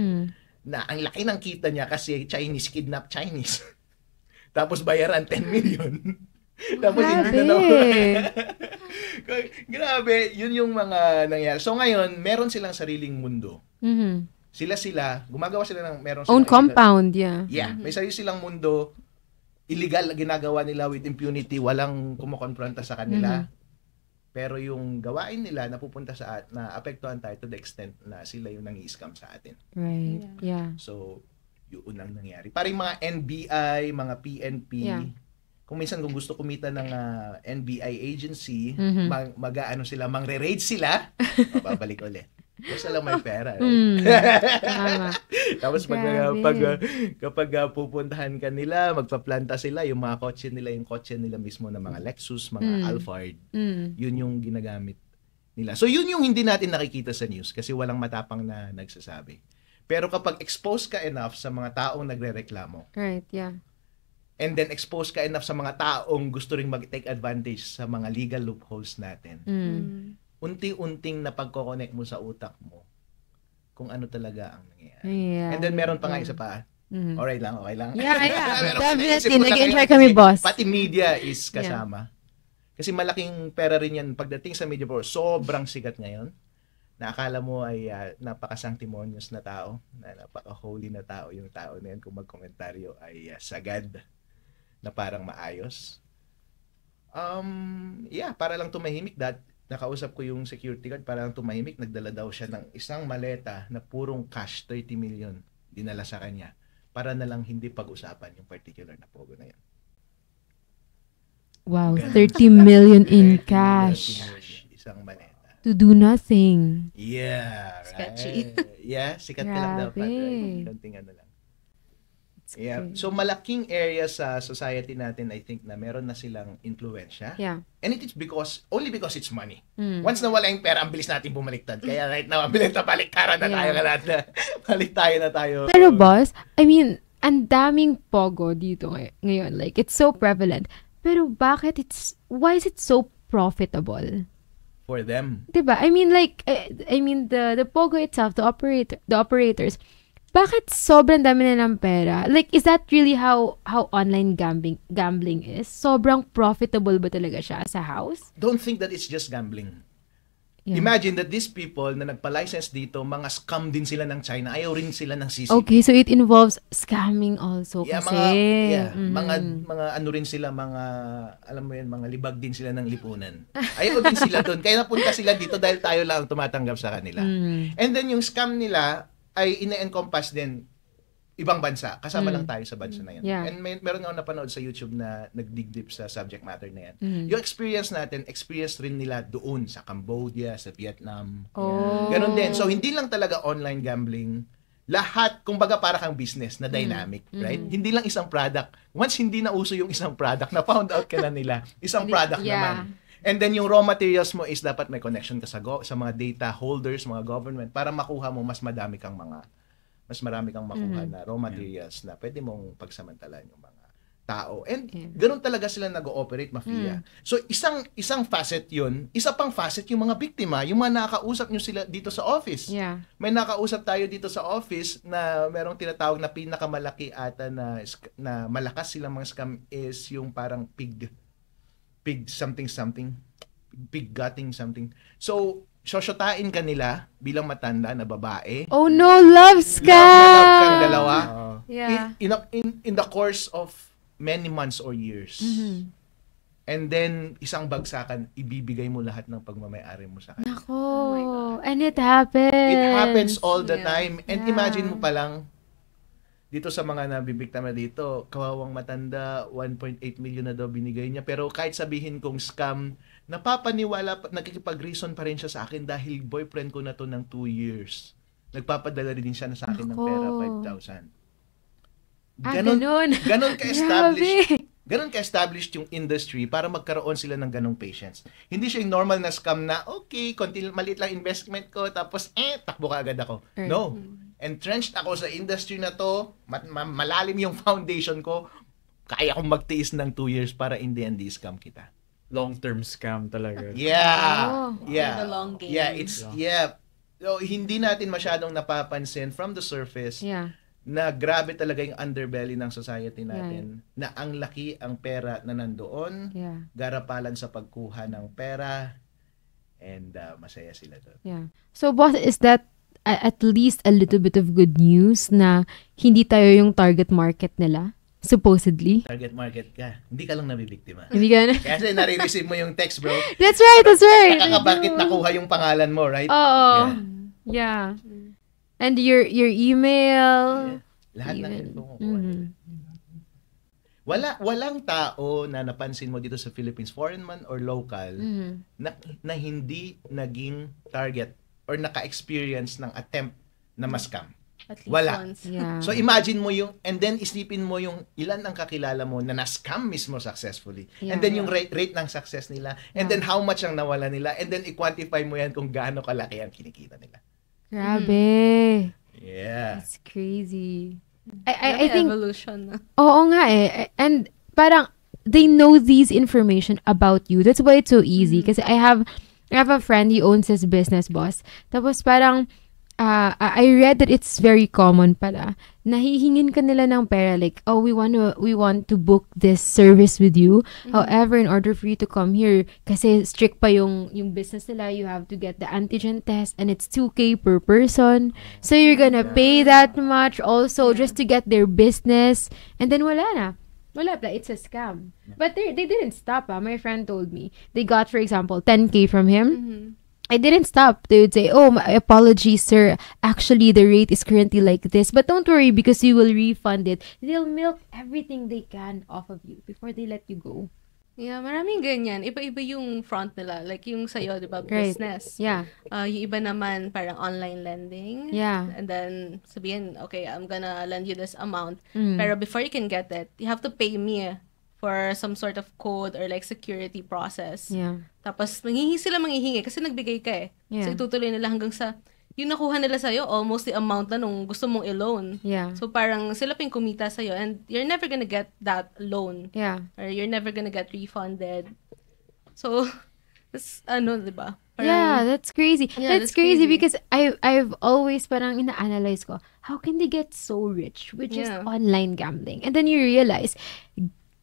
na ang laki ng kita niya kasi Chinese, kidnap Chinese. Tapos bayaran 10 million. Tapos hindi na grabe, yun yung mga nangyayari. So ngayon, meron silang sariling mundo. Sila, gumagawa sila ng meron own compound, may sarili silang mundo, illegal ginagawa nila with impunity, walang kumukonfronta sa kanila. Pero yung gawain nila napupunta na apektuhan tayo to the extent na sila yung nangi-scam sa atin. Right. Yeah. So, yung unang nangyari. Parang mga NBI, mga PNP, kung gusto kumita ng NBI agency, mangre-raid sila, mababalik ulit. Basta lang may pera. Tapos kapag pupuntahan ka nila, magpaplanta sila, yung mga kotse nila mismo na mga Lexus, mga Alphard, yun yung ginagamit nila. So yun yung hindi natin nakikita sa news kasi walang matapang na nagsasabi. Pero kapag expose ka enough sa mga taong nagrereklamo, right, and then expose ka enough sa mga taong gusto ring mag-take advantage sa mga legal loopholes natin, unti-unting napagko-connect mo sa utak mo kung ano talaga ang nangyayari. And then meron pa nga isa pa, Alright lang, okay lang. Yeah. Pero Definitely. naisip ko lang Nag-enjoy ngayon kami, kasi boss. Pati media is kasama. Kasi malaking pera rin yan pagdating sa media bro. Sobrang sikat ngayon. Na akala mo ay napaka-sanctimonious na tao, na napaka-holy na tao yung tao na yan kung magkomentaryo ay sagad na parang maayos. Para lang tumahimik nakausap ko yung security guard para lang tumahimik, nagdala daw siya ng isang maleta na purong cash, 30 million dinala sa kanya para na lang hindi pag-usapan yung particular na pogo na yan. Wow, 30 million in cash. Isang maleta. To do nothing. Yeah, Sketchy. right. Yeah, sikat ka lang dapat. Right? Konting ano lang. Yeah. So malaking area sa society natin, I think, na meron na silang influensya. Yeah. And it is only because it's money. Once na wala yung pera, ang bilis natin bumaliktad. Kaya right now, ang bilis na baliktaran na tayo lahat na. Balik na tayo. Pero boss, I mean, ang daming pogo dito ngayon. Like, it's so prevalent. Pero why is it so profitable? For them. Diba? I mean, like, the pogo itself, the operators, bakit sobrang dami na ng pera? Like, is that really how online gambling is? Sobrang profitable ba talaga siya as a house? Don't think that it's just gambling. Yeah. Imagine that these people na nagpa-license dito, mga scam din sila ng China. Ayaw rin sila ng CCTV. Okay, so it involves scamming also yeah, kasi. Mga ano rin sila, alam mo yun, mga libag din sila ng lipunan. Ayaw din sila doon. Kaya napunta sila dito dahil tayo lang tumatanggap sa kanila. And then yung scam nila ay ina-encompass din ibang bansa. Kasama lang tayo sa bansa na yan. Yeah. And meron nga ako napanood sa YouTube na nag-dig deep sa subject matter na yan. Yung experience rin nila doon sa Cambodia, sa Vietnam. Oh. Ganon din. So, hindi lang talaga online gambling. Lahat, kumbaga para kang business na dynamic, right? Hindi lang isang product. Once hindi na uso yung isang product, na found out ka na nila, isang product naman. And then yung raw materials mo is dapat may connection ka sa mga data holders, mga government, para makuha mo mas marami kang makuha na raw materials na pwede mong pagsamantalan yung mga tao. And ganun talaga sila nag-ooperate, mafia. So isang facet yun. Isa pang facet yung mga biktima, yung mga nakakausap nyo sila dito sa office. Yeah. May nakausap tayo dito sa office na merong tinatawag na pinakamalaki ata na malakas silang mga scam is yung parang pig something, pig gutting something. So, shoshotain ka nila bilang matanda na babae. Oh no, love scam! Love kang dalawa. Yeah. In the course of many months or years. And then, isang bagsakan, ibibigay mo lahat ng pagmamayari mo sa kanila. Nako. And it happens. It happens all the time. And imagine mo pa lang, dito sa mga nabibiktima dito, kawawang matanda, 1.8 million na daw binigay niya. Pero kahit sabihin kong scam, nakikipag-reason pa rin siya sa akin dahil boyfriend ko na to ng 2 years. Nagpapadala din siya na sa akin ng pera, 5,000. Ganon ka-established. Ganon ka-established yung industry para magkaroon sila ng ganong patience. Hindi siya yung normal na scam na, okay, maliit lang investment ko, tapos takbo ka agad ako. Right. No. Entrenched ako sa industry na to, malalim yung foundation ko, kaya akong magtiis ng 2 years para in the end, scam kita. Long-term scam talaga. Yeah. The long game. So, hindi natin masyadong napapansin from the surface na grabe talaga yung underbelly ng society natin, na ang laki ang pera na nandoon, garapalan sa pagkuha ng pera, and masaya sila doon. Yeah. So, boss, is that at least a little bit of good news na hindi tayo yung target market nila? Supposedly. Target market ka. Hindi ka lang nabibiktima. Hindi ka na. Kasi nare-receive mo yung text, bro. That's right. Bakit nakuha yung pangalan mo, right? Oo. Yeah. And your email. Lahat ng info mo. Walang tao na napansin mo dito sa Philippines, foreign man or local, na hindi naging target or naka-experience ng attempt na ma-scam. Wala. Yeah. So imagine mo and then isipin mo yung ilan ang kakilala mo na na-scam mismo successfully. And then yung rate ng success nila. And then how much ang nawala nila. And then i-quantify mo yan kung gaano kalaki ang kinikita nila. Grabe. Yeah. That's crazy. I think evolution na. Oo nga eh. And parang they know these information about you. That's why it's so easy. Kasi I have a friend, he owns his business, boss. Tapos parang I read that it's very common pala. Nahihingin ka nila ng pera like, oh, we want to book this service with you. However, in order for you to come here, kasi strict pa yung business nila, you have to get the antigen test and it's 2K per person. So you're gonna pay that much also just to get their business. And then wala na. Wala pala. It's a scam. But they didn't stop. My friend told me. They got, for example, 10K from him. I didn't stop. They would say, oh, my apologies, sir. Actually, the rate is currently like this. But don't worry because we will refund it. They'll milk everything they can off of you before they let you go. Yeah, maraming ganyan. Iba-iba yung front nila. Like yung sa'yo, di ba, Right. business. Yeah. Yung iba naman, parang online lending. Yeah. And then, sabihin, okay, I'm gonna lend you this amount. Mm. Pero before you can get it, you have to pay me for some sort of code or like security process. Yeah. Tapos, manghihingi kasi nagbigay ka eh. Yeah. So, itutuloy nila hanggang sa, yung nakuha nila sa'yo, almost the amount na nung gusto mong i-loan. Yeah. So, parang sila pa yung kumita sa'yo and you're never gonna get that loan. Yeah. Or you're never gonna get refunded. So, that's, di ba? Yeah, that's crazy. Yeah, that's that's crazy crazy. because I've always parang ina-analyze ko, how can they get so rich with just Yeah. online gambling? And then you realize,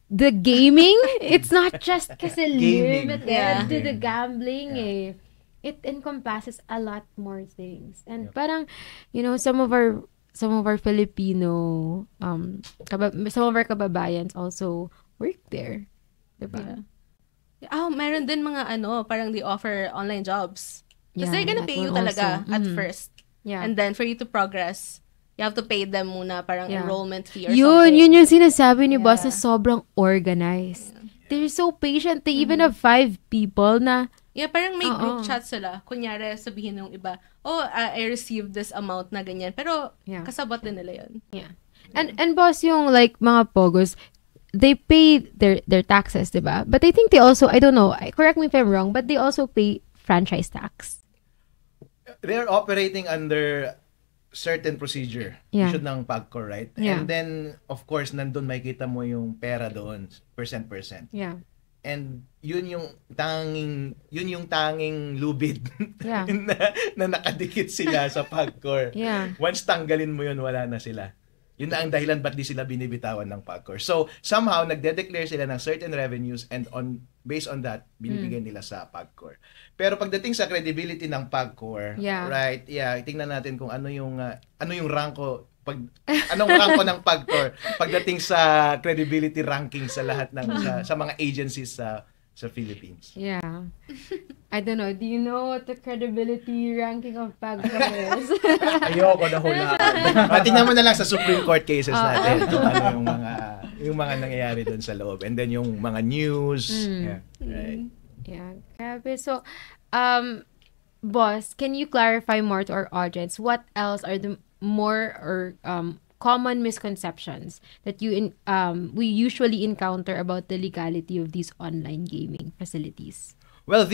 the gaming, it's not just kasi Gaming. limited Yeah. to the gambling Yeah. It encompasses a lot more things. And Yep. parang, some of our Filipino, some of our kababayans also work there. Diba? Yeah. Meron din mga parang they offer online jobs. Kasi they're gonna that pay you one talaga also. at Mhm. first. Yeah. And then, for you to progress, you have to pay them muna parang Yeah. enrollment fee or Yun something. yung sinasabi ni boss na Yeah. sobrang organized. They're so patient. They even have 5 people na, Yeah, parang may Oo. group chat sila. Kunyari, sabihin ng iba, I received this amount na ganyan. Pero, Yeah. kasabot din nila yun. yeah. And boss, yung like mga pogos, they pay their taxes, diba? But I think they also, I don't know, correct me if I'm wrong, but they also pay franchise tax. They're operating under certain procedure. Yeah. Issue ng PAGCOR, right? Yeah. And then, of course, nandun makita mo yung pera doon, percent. Yeah. And yun yung tanging lubid Yeah. na nakadikit sila sa PAGCOR. Yeah. Once tanggalin mo yun, wala na sila. Yun na ang dahilan ba't di sila binibitawan ng PAGCOR. So, somehow, nagde-declare sila ng certain revenues and based on that, binibigay nila sa PAGCOR. Pero pagdating sa credibility ng PAGCOR, Yeah. right, tingnan natin kung ano yung ranko, anong ranko ng PAGCOR pagdating sa credibility ranking sa lahat ng sa mga agencies sa Philippines. Yeah. I don't know. Do you know what the credibility ranking of PAGCOR is? Ayoko na hulaan. Tingnan mo na lang sa Supreme Court cases natin kung ano yung mga nangyayari doon sa loob. And then yung mga news. Yeah. Right. Yeah, grabe. So, boss, can you clarify more to our audience? What else are the more or common misconceptions that we usually encounter about the legality of these online gaming facilities? Well,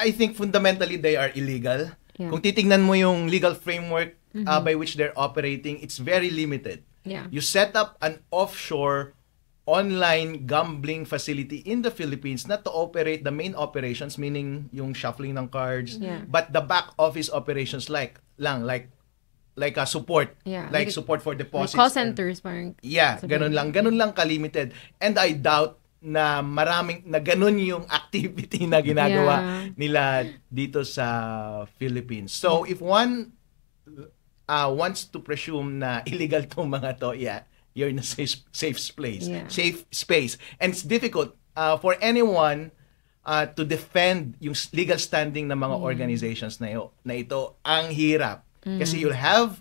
I think fundamentally they are illegal. Yeah. Kung titingnan mo yung legal framework by which they're operating, it's very limited. Yeah. You set up an offshore online gambling facility in the Philippines not to operate the main operations, meaning yung shuffling ng cards, Yeah. but the back office operations like a support, Yeah. like support for Like deposits. call and- centers, parang. Yeah, Sabihin. ganun lang kalimited. And I doubt na ganun yung activity na ginagawa Yeah. nila dito sa Philippines. So if one wants to presume na illegal tong mga to, yeah, you're in a safe place, Yeah. safe space. And it's difficult for anyone to defend yung legal standing ng mga organizations na ito. Ang hirap. Kasi you'll have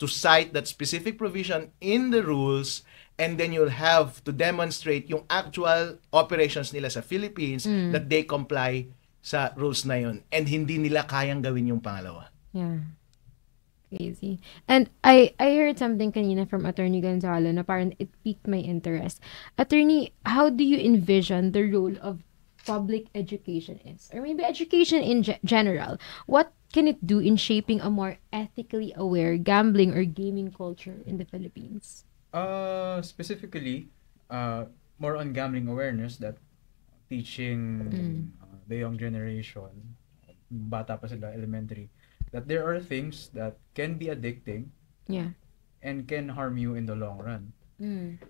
to cite that specific provision in the rules and then you'll have to demonstrate yung actual operations nila sa Philippines that they comply sa rules na yun. And hindi nila kayang gawin yung pangalawa. Yeah. Crazy. And I heard something kanina from Attorney Gonzalo na parang it piqued my interest. Attorney, how do you envision the role of public education is? Or maybe education in general? What can it do in shaping a more ethically aware gambling or gaming culture in the Philippines? Specifically, more on gambling awareness, that teaching the young generation, bata pa sila, elementary, that there are things that can be addicting Yeah. and can harm you in the long run.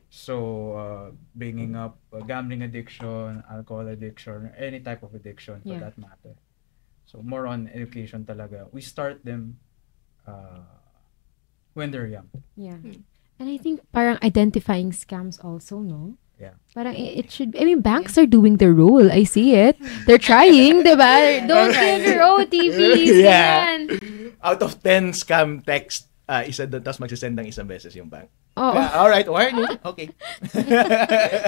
So, bringing up gambling addiction, alcohol addiction, or any type of addiction for that matter. So, more on education talaga. We start them when they're young. Yeah. And I think parang identifying scams also, no? Yeah. Parang it should, I mean, banks are doing their role. I see it. They're trying, diba? Don't give your OTPs. Yeah. Yan. Out of 10 scam text, isa doon, tapos magsisend ng isang beses yung bank. Oo. Alright, warning. Okay.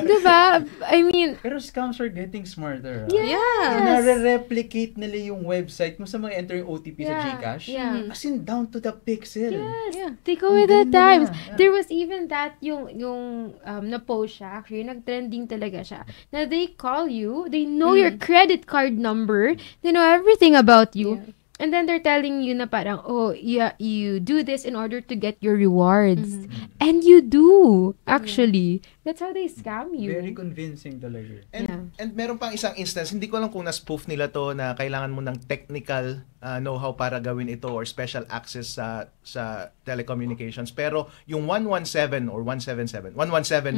Diba? I mean, Pero scams are getting smarter. yes. Nare-replicate nila yung website kung sa mga enter yung OTP sa Yeah, Gcash. yeah. As in, down to the pixel. Yes. They go with the Ang galing times. nila. Yeah. There was even that yung na-post siya. Actually, nag-trending talaga siya. Na they call you, they know your credit card number, they know everything about you. Yeah. And then they're telling you na parang, oh, yeah, you do this in order to get your rewards. And you do, actually. That's how they scam you. Very convincing talaga. And meron pang isang instance, hindi ko alam kung na-spoof nila to na kailangan mo ng technical know-how para gawin ito or special access sa telecommunications. Pero yung 117 or 177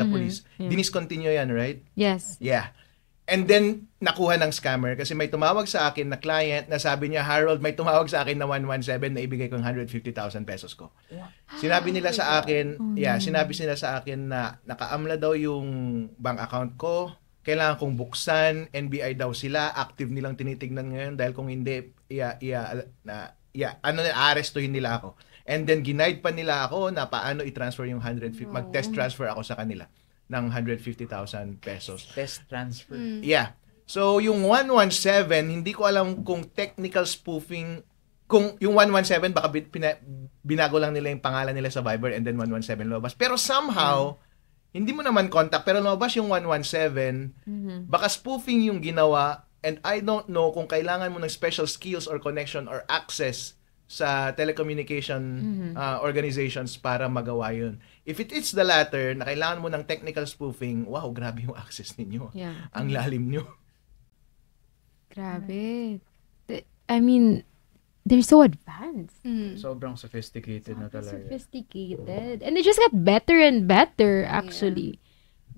na police, diniscontinue yan, right? Yes. Yeah. And then, nakuha ng scammer kasi may tumawag sa akin na client na sabi niya, Harold, may tumawag sa akin na 117 na ibigay ko ng 150,000 pesos ko. Sinabi nila sa akin, sinabi nila sa akin na nakaamla daw yung bank account ko, kailangan kong buksan, NBI daw sila, active nilang tinitignan ngayon dahil kung hindi, arestuhin nila ako. And then, ginaid pa nila ako na paano i-transfer yung 150, mag-test transfer ako sa kanila ng 150,000 pesos. Test transfer. Yeah. So, yung 117, hindi ko alam kung technical spoofing, kung yung 117, baka binago lang nila yung pangalan nila sa Viber and then 117 lumabas. Pero somehow, hindi mo naman contact, pero lumabas yung 117, baka spoofing yung ginawa, and I don't know kung kailangan mo ng special skills or connection or access sa telecommunication organizations para magawa yun. If it is the latter, na kailangan mo ng technical spoofing, wow, grabe yung access ninyo. Yeah. Ang lalim nyo. Grabe. I mean, they're so advanced. Sobrang sophisticated na talaga. Sophisticated. And they just get better and better, actually.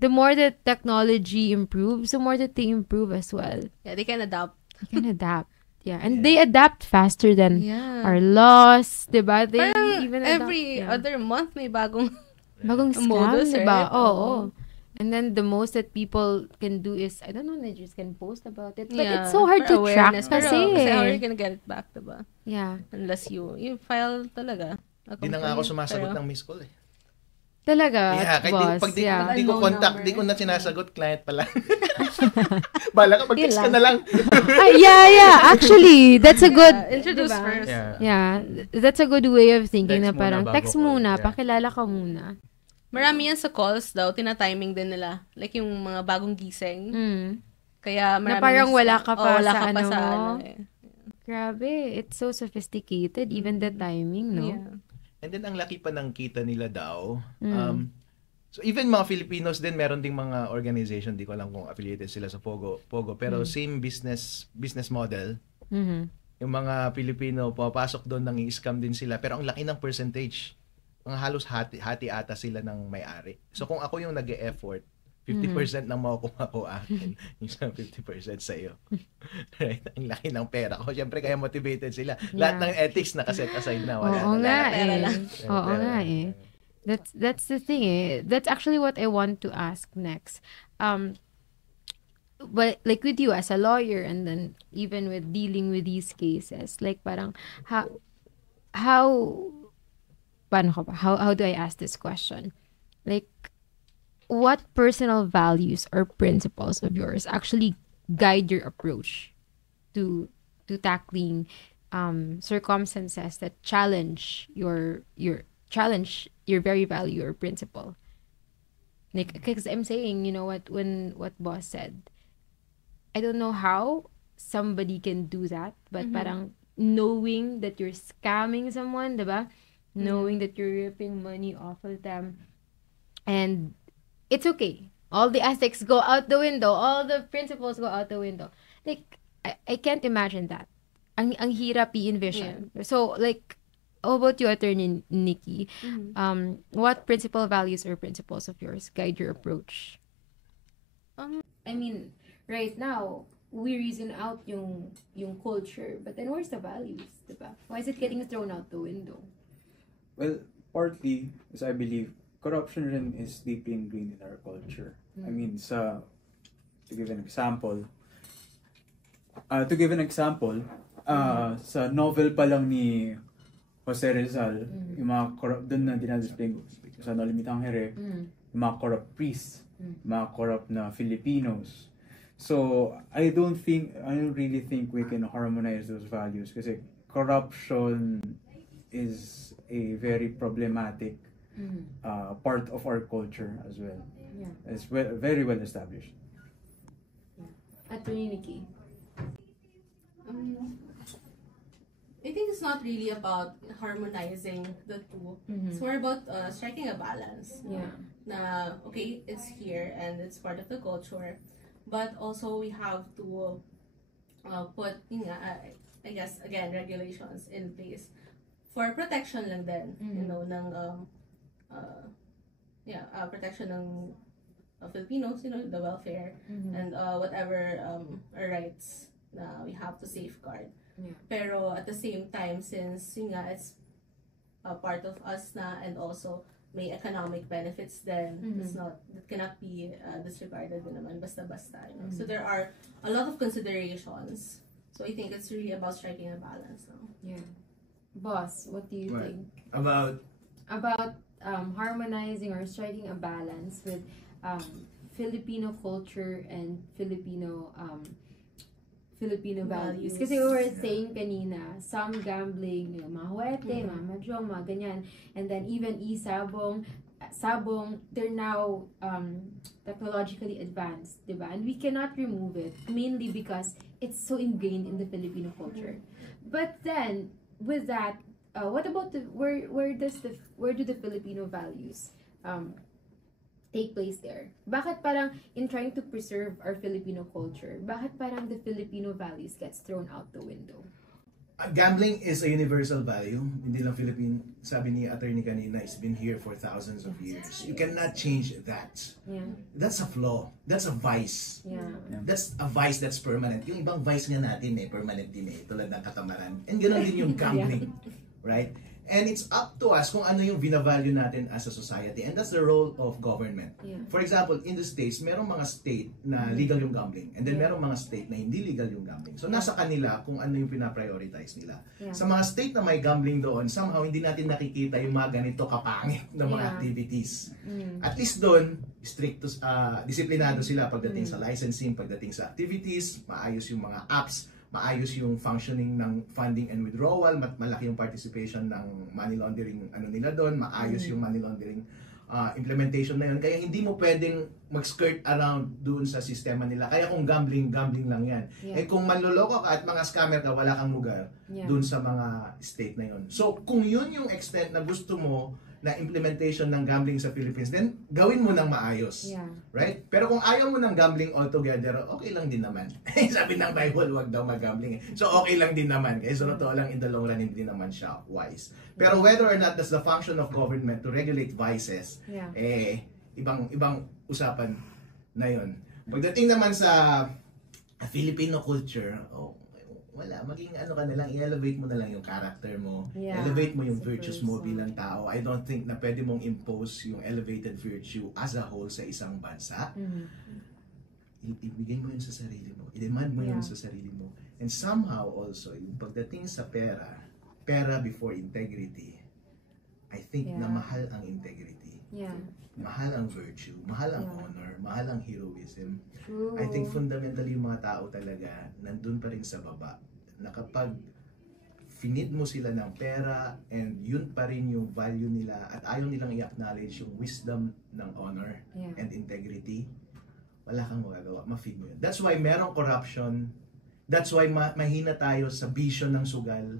The more that technology improves, the more that they improve as well. Yeah, they can adapt. They can adapt. Yeah, and they adapt faster than our laws, diba? They Parang even adapt. every other month may bagong scam, modus, diba? right? Oo. And then the most that people can do is, I don't know, they just can post about it. But it's so hard to track awareness. kasi. Kasi how are you gonna get it back, diba? Yeah. Unless you file talaga. Hindi na nga ako sumasagot ng miss call eh. Talaga, Yeah, kahit boss. pag di ko Unknown contact, number. di ko na sinasagot, client pala. Bala ka, mag-text ka na lang. Yeah. Actually, that's a good, Introduce diba? first. Yeah, that's a good way of thinking Text na parang muna bago text call, muna, yeah. pakilala ka muna. Marami yan sa calls daw, tina-timing din nila. Like yung mga bagong gising. Kaya marami Na parang wala ka pa wala sa ka pa ano sa mo. ano eh. Grabe, it's so sophisticated, even the timing, no? Yeah. And then, ang laki pa ng kita nila daw. So, even mga Filipinos din, meron ding mga organization, di ko alam kung affiliated sila sa Pogo, pero same business model. Yung mga Pilipino, papasok doon, nang i-scam din sila. Pero ang laki ng percentage. Ang halos hati ata sila ng may-ari. So, kung ako yung nag-e-effort, 50% ng makukuha ko akin. Yung 50% sa'yo. Right? Ang laki ng pera ko. Siyempre, kaya motivated sila. Lahat ng ethics nakaset aside na. Wala Oo na. nga eh. That's the thing eh. That's actually what I want to ask next. But like with you as a lawyer and then even with dealing with these cases, like parang how do I ask this question? Like, what personal values or principles of yours actually guide your approach to tackling circumstances that challenge your very value or principle? Like, because I'm saying, you know what boss said, I don't know how somebody can do that, but parang knowing that you're scamming someone, diba? Knowing that you're ripping money off of them, and it's okay. All the ethics go out the window. All the principles go out the window. Like, I can't imagine that. ang hirap i-envision. So, like, how about you, Attorney Nikki? What principal values or principles of yours guide your approach? I mean, right now, we reason out yung culture, but then where's the values, diba? Why is it getting thrown out the window? Well, partly, as I believe, corruption rin is deeply ingrained in our culture. I mean, to give an example, sa novel pa lang ni Jose Rizal, yung mga corrupt, doon na dinadisplay sa No Limitang Here, yung mga corrupt priests, mga corrupt na Filipinos. So, I don't really think we can harmonize those values kasi corruption is a very problematic part of our culture as well. Yeah. It's very well established. Attorney Nikki. I think it's not really about harmonizing the two. It's more about striking a balance. Yeah. Na, okay, it's here and it's part of the culture, but also we have to put, I guess, again, regulations in place for protection lang din, you know, ng protection ng Filipinos, you know, the welfare and whatever rights na we have to safeguard. Yeah. Pero at the same time, since it's a part of us na, and also may economic benefits then that cannot be disregarded din naman basta-basta, you know? So there are a lot of considerations. So I think it's really about striking a balance. No? Yeah. Boss, what do you think? About Harmonizing or striking a balance with Filipino culture and Filipino values. Kasi we were saying kanina, some gambling, mga huwete, mga mahjong, mga ganyan. And then even Sabong, they're now technologically advanced, diba? And we cannot remove it, mainly because it's so ingrained in the Filipino culture. But then, with that, what about where do the Filipino values take place there? Bakit parang in trying to preserve our Filipino culture, bakit parang the Filipino values gets thrown out the window? Gambling is a universal value. Hindi lang Philippine, sabi ni attorney kanina, it's been here for thousands of years. You cannot change that. Yeah. That's a flaw. That's a vice. Yeah. That's a vice that's permanent. Yung ibang vice nga natin permanent din tulad ng katamaran. And ganoon din yung gambling. Right? And it's up to us kung ano yung binavalue natin as a society. And that's the role of government. Yeah. For example, in the States, merong mga state na legal yung gambling. And then merong mga state na hindi legal yung gambling. So nasa kanila kung ano yung pinaprioritize nila. Yeah. Sa mga state na may gambling doon, somehow hindi natin nakikita yung mga ganito kapangit na mga activities. At least doon, disiplinado sila pagdating sa licensing, pagdating sa activities, maayos yung mga apps, maayos yung functioning ng funding and withdrawal, malaki yung participation ng money laundering nila doon, maayos yung money laundering implementation na yun. Kaya hindi mo pwedeng mag-skirt around doon sa sistema nila. Kaya kung gambling lang yan. Yeah. Kung manloloko ka at mga scammer ka, wala kang lugar doon sa mga state na yun. So kung yun yung extent na gusto mo na implementation ng gambling sa Philippines, then gawin mo ng maayos. Yeah. Right? Pero kung ayaw mo ng gambling altogether, okay lang din naman. Sabi ng Bible, wag daw mag-gambling. So okay lang din naman. Kasi so totoo lang, in the long run, hindi naman siya wise. Pero whether or not that's the function of government to regulate vices, ibang usapan na yun. Pagdating naman sa Filipino culture, wala, maging ka na lang, i-elevate mo na lang yung character mo, elevate mo yung virtues mo bilang tao. I don't think na pwede mong impose yung elevated virtue as a whole sa isang bansa. Ibigay mo yun sa sarili mo, i-demand mo yun sa sarili mo. And somehow also, yung pagdating sa pera before integrity, I think na mahal ang integrity. Mahal ang virtue, mahal ang honor, mahal ang heroism. True. I think fundamentally yung mga tao talaga nandun pa rin sa baba na kapag finid mo sila ng pera and yun pa rin yung value nila at ayaw nilang i-acknowledge yung wisdom ng honor and integrity, wala kang magagawa, ma-feed mo yun. That's why merong corruption. That's why mahina tayo sa vision ng sugal.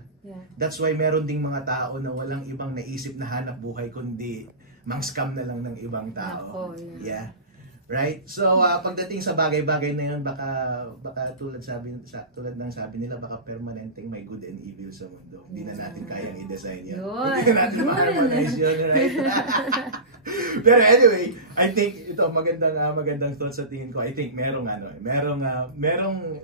That's why meron ding mga tao na walang ibang naisip na hanap buhay kundi mang-scam na lang ng ibang tao. Right? So pagdating sa bagay-bagay na 'yon, baka tulad ng sabi nila, baka permanenteng may good and evil sa mundo. Hindi na natin kayang i-design 'yan. Hindi na natin ma-harmonize 'yun, right? Pero anyway, I think ito magandang thought sa tingin ko. I think merong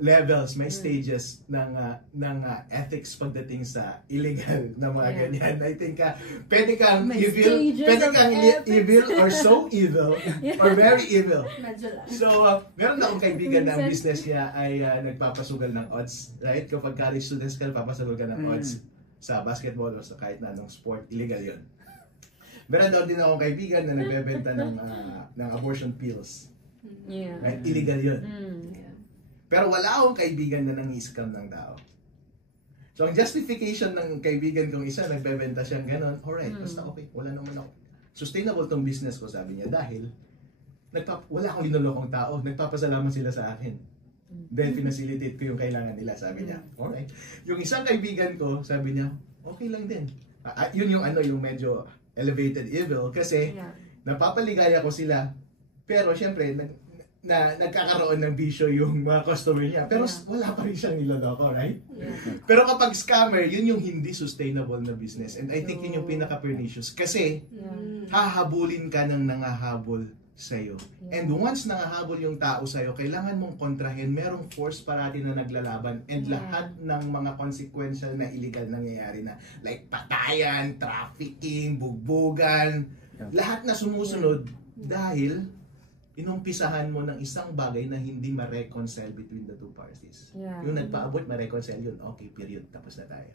levels, may stages ng ethics pagdating sa illegal na mga ganyan. I think pwede kang evil or so evil or very evil. So, meron akong kaibigan na ang business niya ay nagpapasugal ng odds, right? Kapag college students ka, nagpapasugal ka ng odds sa basketball o sa kahit na anong sport, illegal 'yon. Meron daw din akong kaibigan na nagbebenta ng abortion pills. Yeah. Right? Illegal 'yon. Pero wala akong kaibigan na nang-i-scam ng tao. So, ang justification ng kaibigan kong isa, nagbebenta siyang gano'n, alright, basta okay, wala naman ako. Sustainable tong business ko, sabi niya, dahil wala akong linulokong tao, nagpapasalamat sila sa akin. Then, pinacilitate ko yung kailangan nila, sabi niya. Alright. Yung isang kaibigan ko, sabi niya, okay lang din. Yun yung medyo elevated evil, kasi napapaligaya ko sila, pero syempre, nagkakaroon ng bisyo yung mga customer niya. Pero wala pa rin siyang niloloko, right? Pero kapag scammer, yun yung hindi sustainable na business. And I think yun yung pinaka-pernicious. Kasi, hahabulin ka ng nangahabol sa'yo. And once nangahabol yung tao sa'yo, kailangan mong kontrahin, merong force parati na naglalaban, and lahat ng mga consequential na illegal nangyayari na, like patayan, trafficking, bugbugan, lahat na sumusunod dahil inumpisahan mo ng isang bagay na hindi ma-reconcile between the two parties. Yung nagpaabot, ma-reconcile yun, okay, period, tapos na tayo.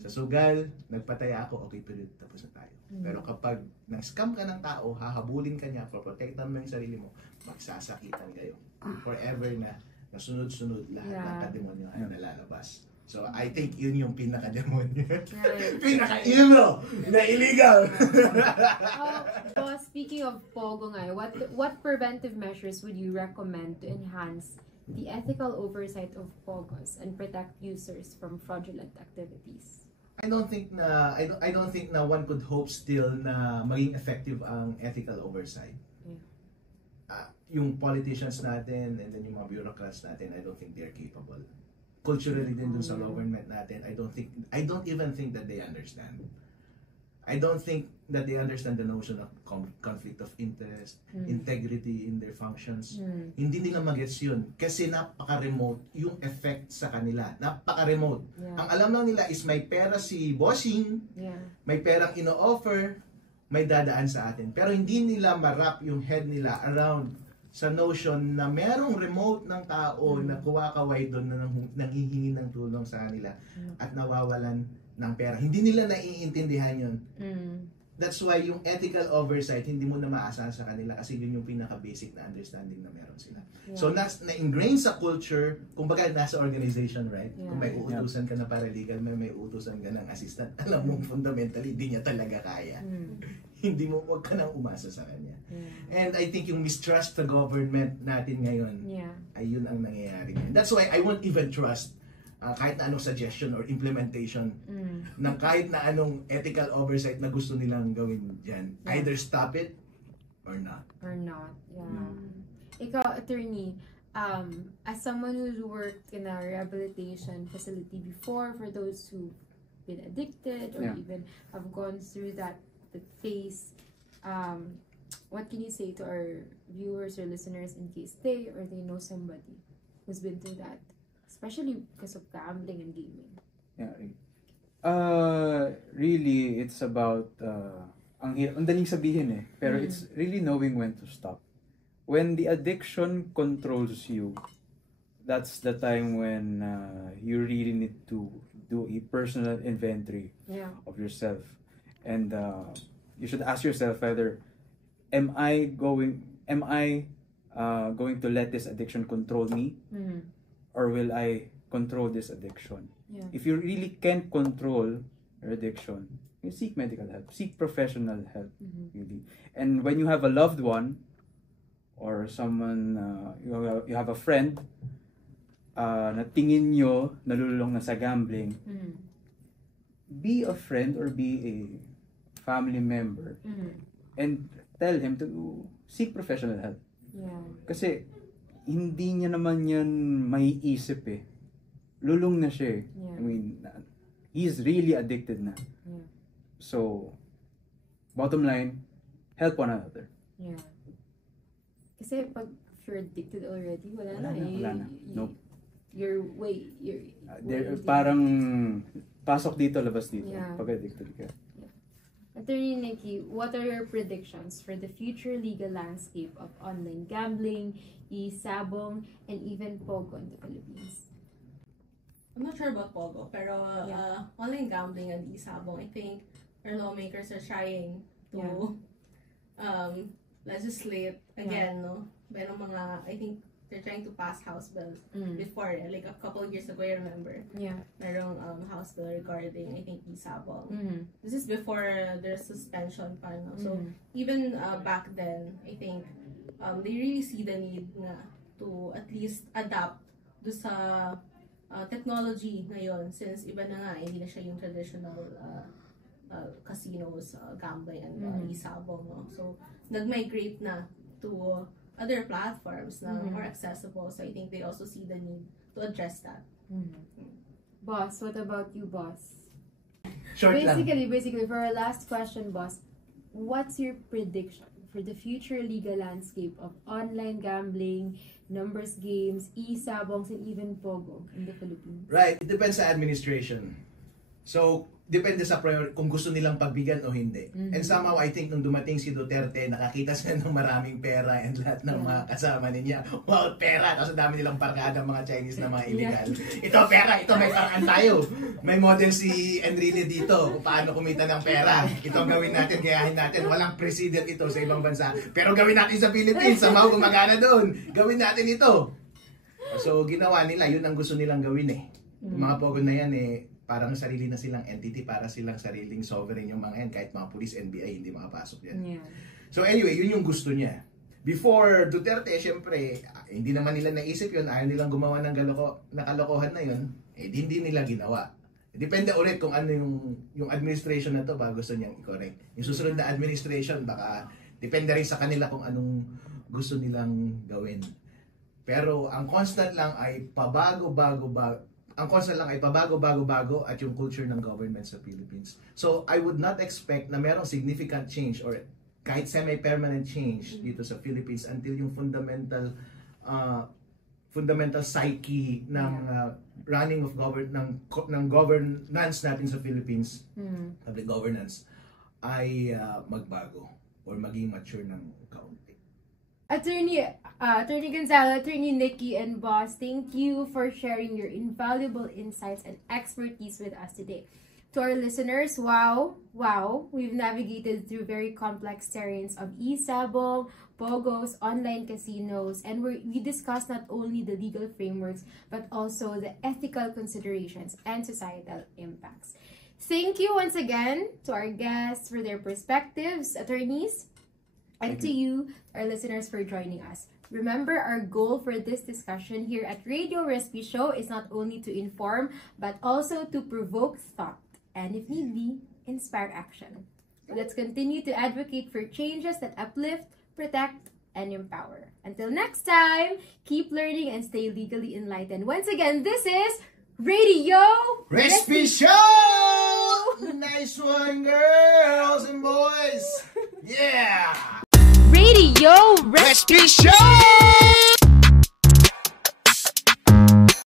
Sa sugal, nagpataya ako, okay, period, tapos na tayo. Pero kapag nang-scam ka ng tao, hahabulin ka niya, protektan mo yung sarili mo, magsasakitan kayo. Forever na sunod-sunod lahat ng kademonyo ay nalalabas. So, I think yun yung pinaka-demonyo. Pinaka-evil na illegal. Boss, speaking of Pogo nga, what preventive measures would you recommend to enhance the ethical oversight of Pogos and protect users from fraudulent activities? I don't think na one could hope still na maging effective ang ethical oversight. Yung politicians natin and then yung mga bureaucrats natin, I don't think they're capable. Culturally din dun sa government natin, I don't even think that they understand. I don't think that they understand the notion of conflict of interest, integrity in their functions. Hindi nila magets yun kasi napaka-remote yung effect sa kanila. Napaka-remote. Ang alam lang nila is may pera si bossing, may perang ino-offer, may dadaan sa atin. Pero hindi nila ma-wrap yung head nila around sa notion na merong remote ng tao na kuwakaway doon na nanghihingi ng tulong sa kanila at nawawalan ng pera. Hindi nila naiintindihan yun. That's why yung ethical oversight, hindi mo na maasahan sa kanila kasi yun yung pinaka-basic na understanding na meron sila. So, na-ingrain sa culture, kumbaga nasa organization, right? Kung may uutusan ka na paralegal, may uutusan ka ng assistant, alam mo, fundamentally, hindi niya talaga kaya. Hindi mo, wag ka nang umasa sa kanya. And I think yung mistrust sa government natin ngayon, ay yun ang nangyayari ngayon. That's why I won't even trust kahit na anong suggestion or implementation ng kahit na anong ethical oversight na gusto nilang gawin dyan. Either stop it or not. Ikaw, attorney, as someone who's worked in a rehabilitation facility before, for those who've been addicted or even have gone through that phase, what can you say to our viewers or listeners in case they or they know somebody who's been through that? Especially because of gambling and gaming. Really, it's about, ang daling sabihin pero it's really knowing when to stop. When the addiction controls you, that's the time when you really need to do a personal inventory of yourself. And you should ask yourself whether, am I going to let this addiction control me? Or will I control this addiction? If you really can't control your addiction, you seek medical help, seek professional help, really. And when you have a loved one or someone, you have a friend na tingin nyo nalululong na sa gambling, be a friend or be a family member and tell him to seek professional help. Yeah. Kasi, hindi niya naman yan maiisip eh. Lulong na siya eh. Yeah. I mean, he's really addicted na. Yeah. So, bottom line, help one another. Yeah. Kasi pag you're addicted already, wala na eh. Wala na. Nope. You're parang pasok dito, labas dito. Yeah. Pag addicted ka. Attorney Nikki, what are your predictions for the future legal landscape of online gambling, e-sabong, and even Pogo in the Philippines? I'm not sure about Pogo, pero online gambling and e-sabong, I think our lawmakers are trying to legislate again, no? Merong mga, I think they're trying to pass House bills before, like a couple of years ago, I remember. Yeah. Merong House bill regarding, I think, e-sabong. This is before their suspension pa, no? So, even back then, I think, they really see the need na to at least adapt do sa technology ngayon, since iba na nga, hindi na siya yung traditional casinos, gambling, and e-sabong, no? So, nag-migrate na to other platforms na more accessible. So I think they also see the need to address that. Boss, what about you, boss? Short basically, for our last question, boss, what's your prediction for the future legal landscape of online gambling, numbers games, e-sabongs, and even Pogo in the Philippines? Right, it depends sa administration. So, depende sa kung gusto nilang pagbigyan o hindi. And somehow, I think nung dumating si Duterte, nakakita siya ng maraming pera and lahat ng mga kasama niya. Wow, pera! Tapos dami nilang parkada, mga Chinese na mga illegal. Ito, pera! Ito, may paraan tayo. May model si Enrile dito kung paano kumita ng pera. Ito ang gawin natin, gayahin natin. Walang president ito sa ibang bansa. Pero gawin natin sa Philippines. Somehow, gumagana doon. Gawin natin ito. So, ginawa nila. Yun ang gusto nilang gawin eh. Yung mga Pogo na yan eh, parang sarili na silang entity, para silang sariling sovereign yung mga yan. Kahit mga police, NBI, hindi makapasok yan. Yeah. So anyway, yun yung gusto niya. Before Duterte, syempre, hindi naman nila naisip yun. Ayaw nilang gumawa ng kalokohan na yun. Eh, hindi nila ginawa. Depende ulit kung ano yung administration na to ba gusto niyang i-correct. Yung susunod na administration, baka depende rin sa kanila kung anong gusto nilang gawin. Pero ang constant lang ay pabago-bago at yung culture ng government sa Philippines. So, I would not expect na merong significant change or kahit semi-permanent change dito sa Philippines until yung fundamental psyche ng running of ng governance natin sa Philippines, public governance, ay magbago or maging mature ng kaunti. Attorney Gonzalo, Attorney Nikki, and Boss, thank you for sharing your invaluable insights and expertise with us today. To our listeners, wow, we've navigated through very complex terrains of e-sabong, Pogos, online casinos, and we discussed not only the legal frameworks, but also the ethical considerations and societal impacts. Thank you once again to our guests for their perspectives, attorneys. And to you, our listeners, for joining us. Remember, our goal for this discussion here at Radio Respi Show is not only to inform, but also to provoke thought and, if need be, inspire action. Let's continue to advocate for changes that uplift, protect, and empower. Until next time, keep learning and stay legally enlightened. Once again, this is Radio Respi Show! Nice one, girls and boys! Yeah! Radio Respi Show!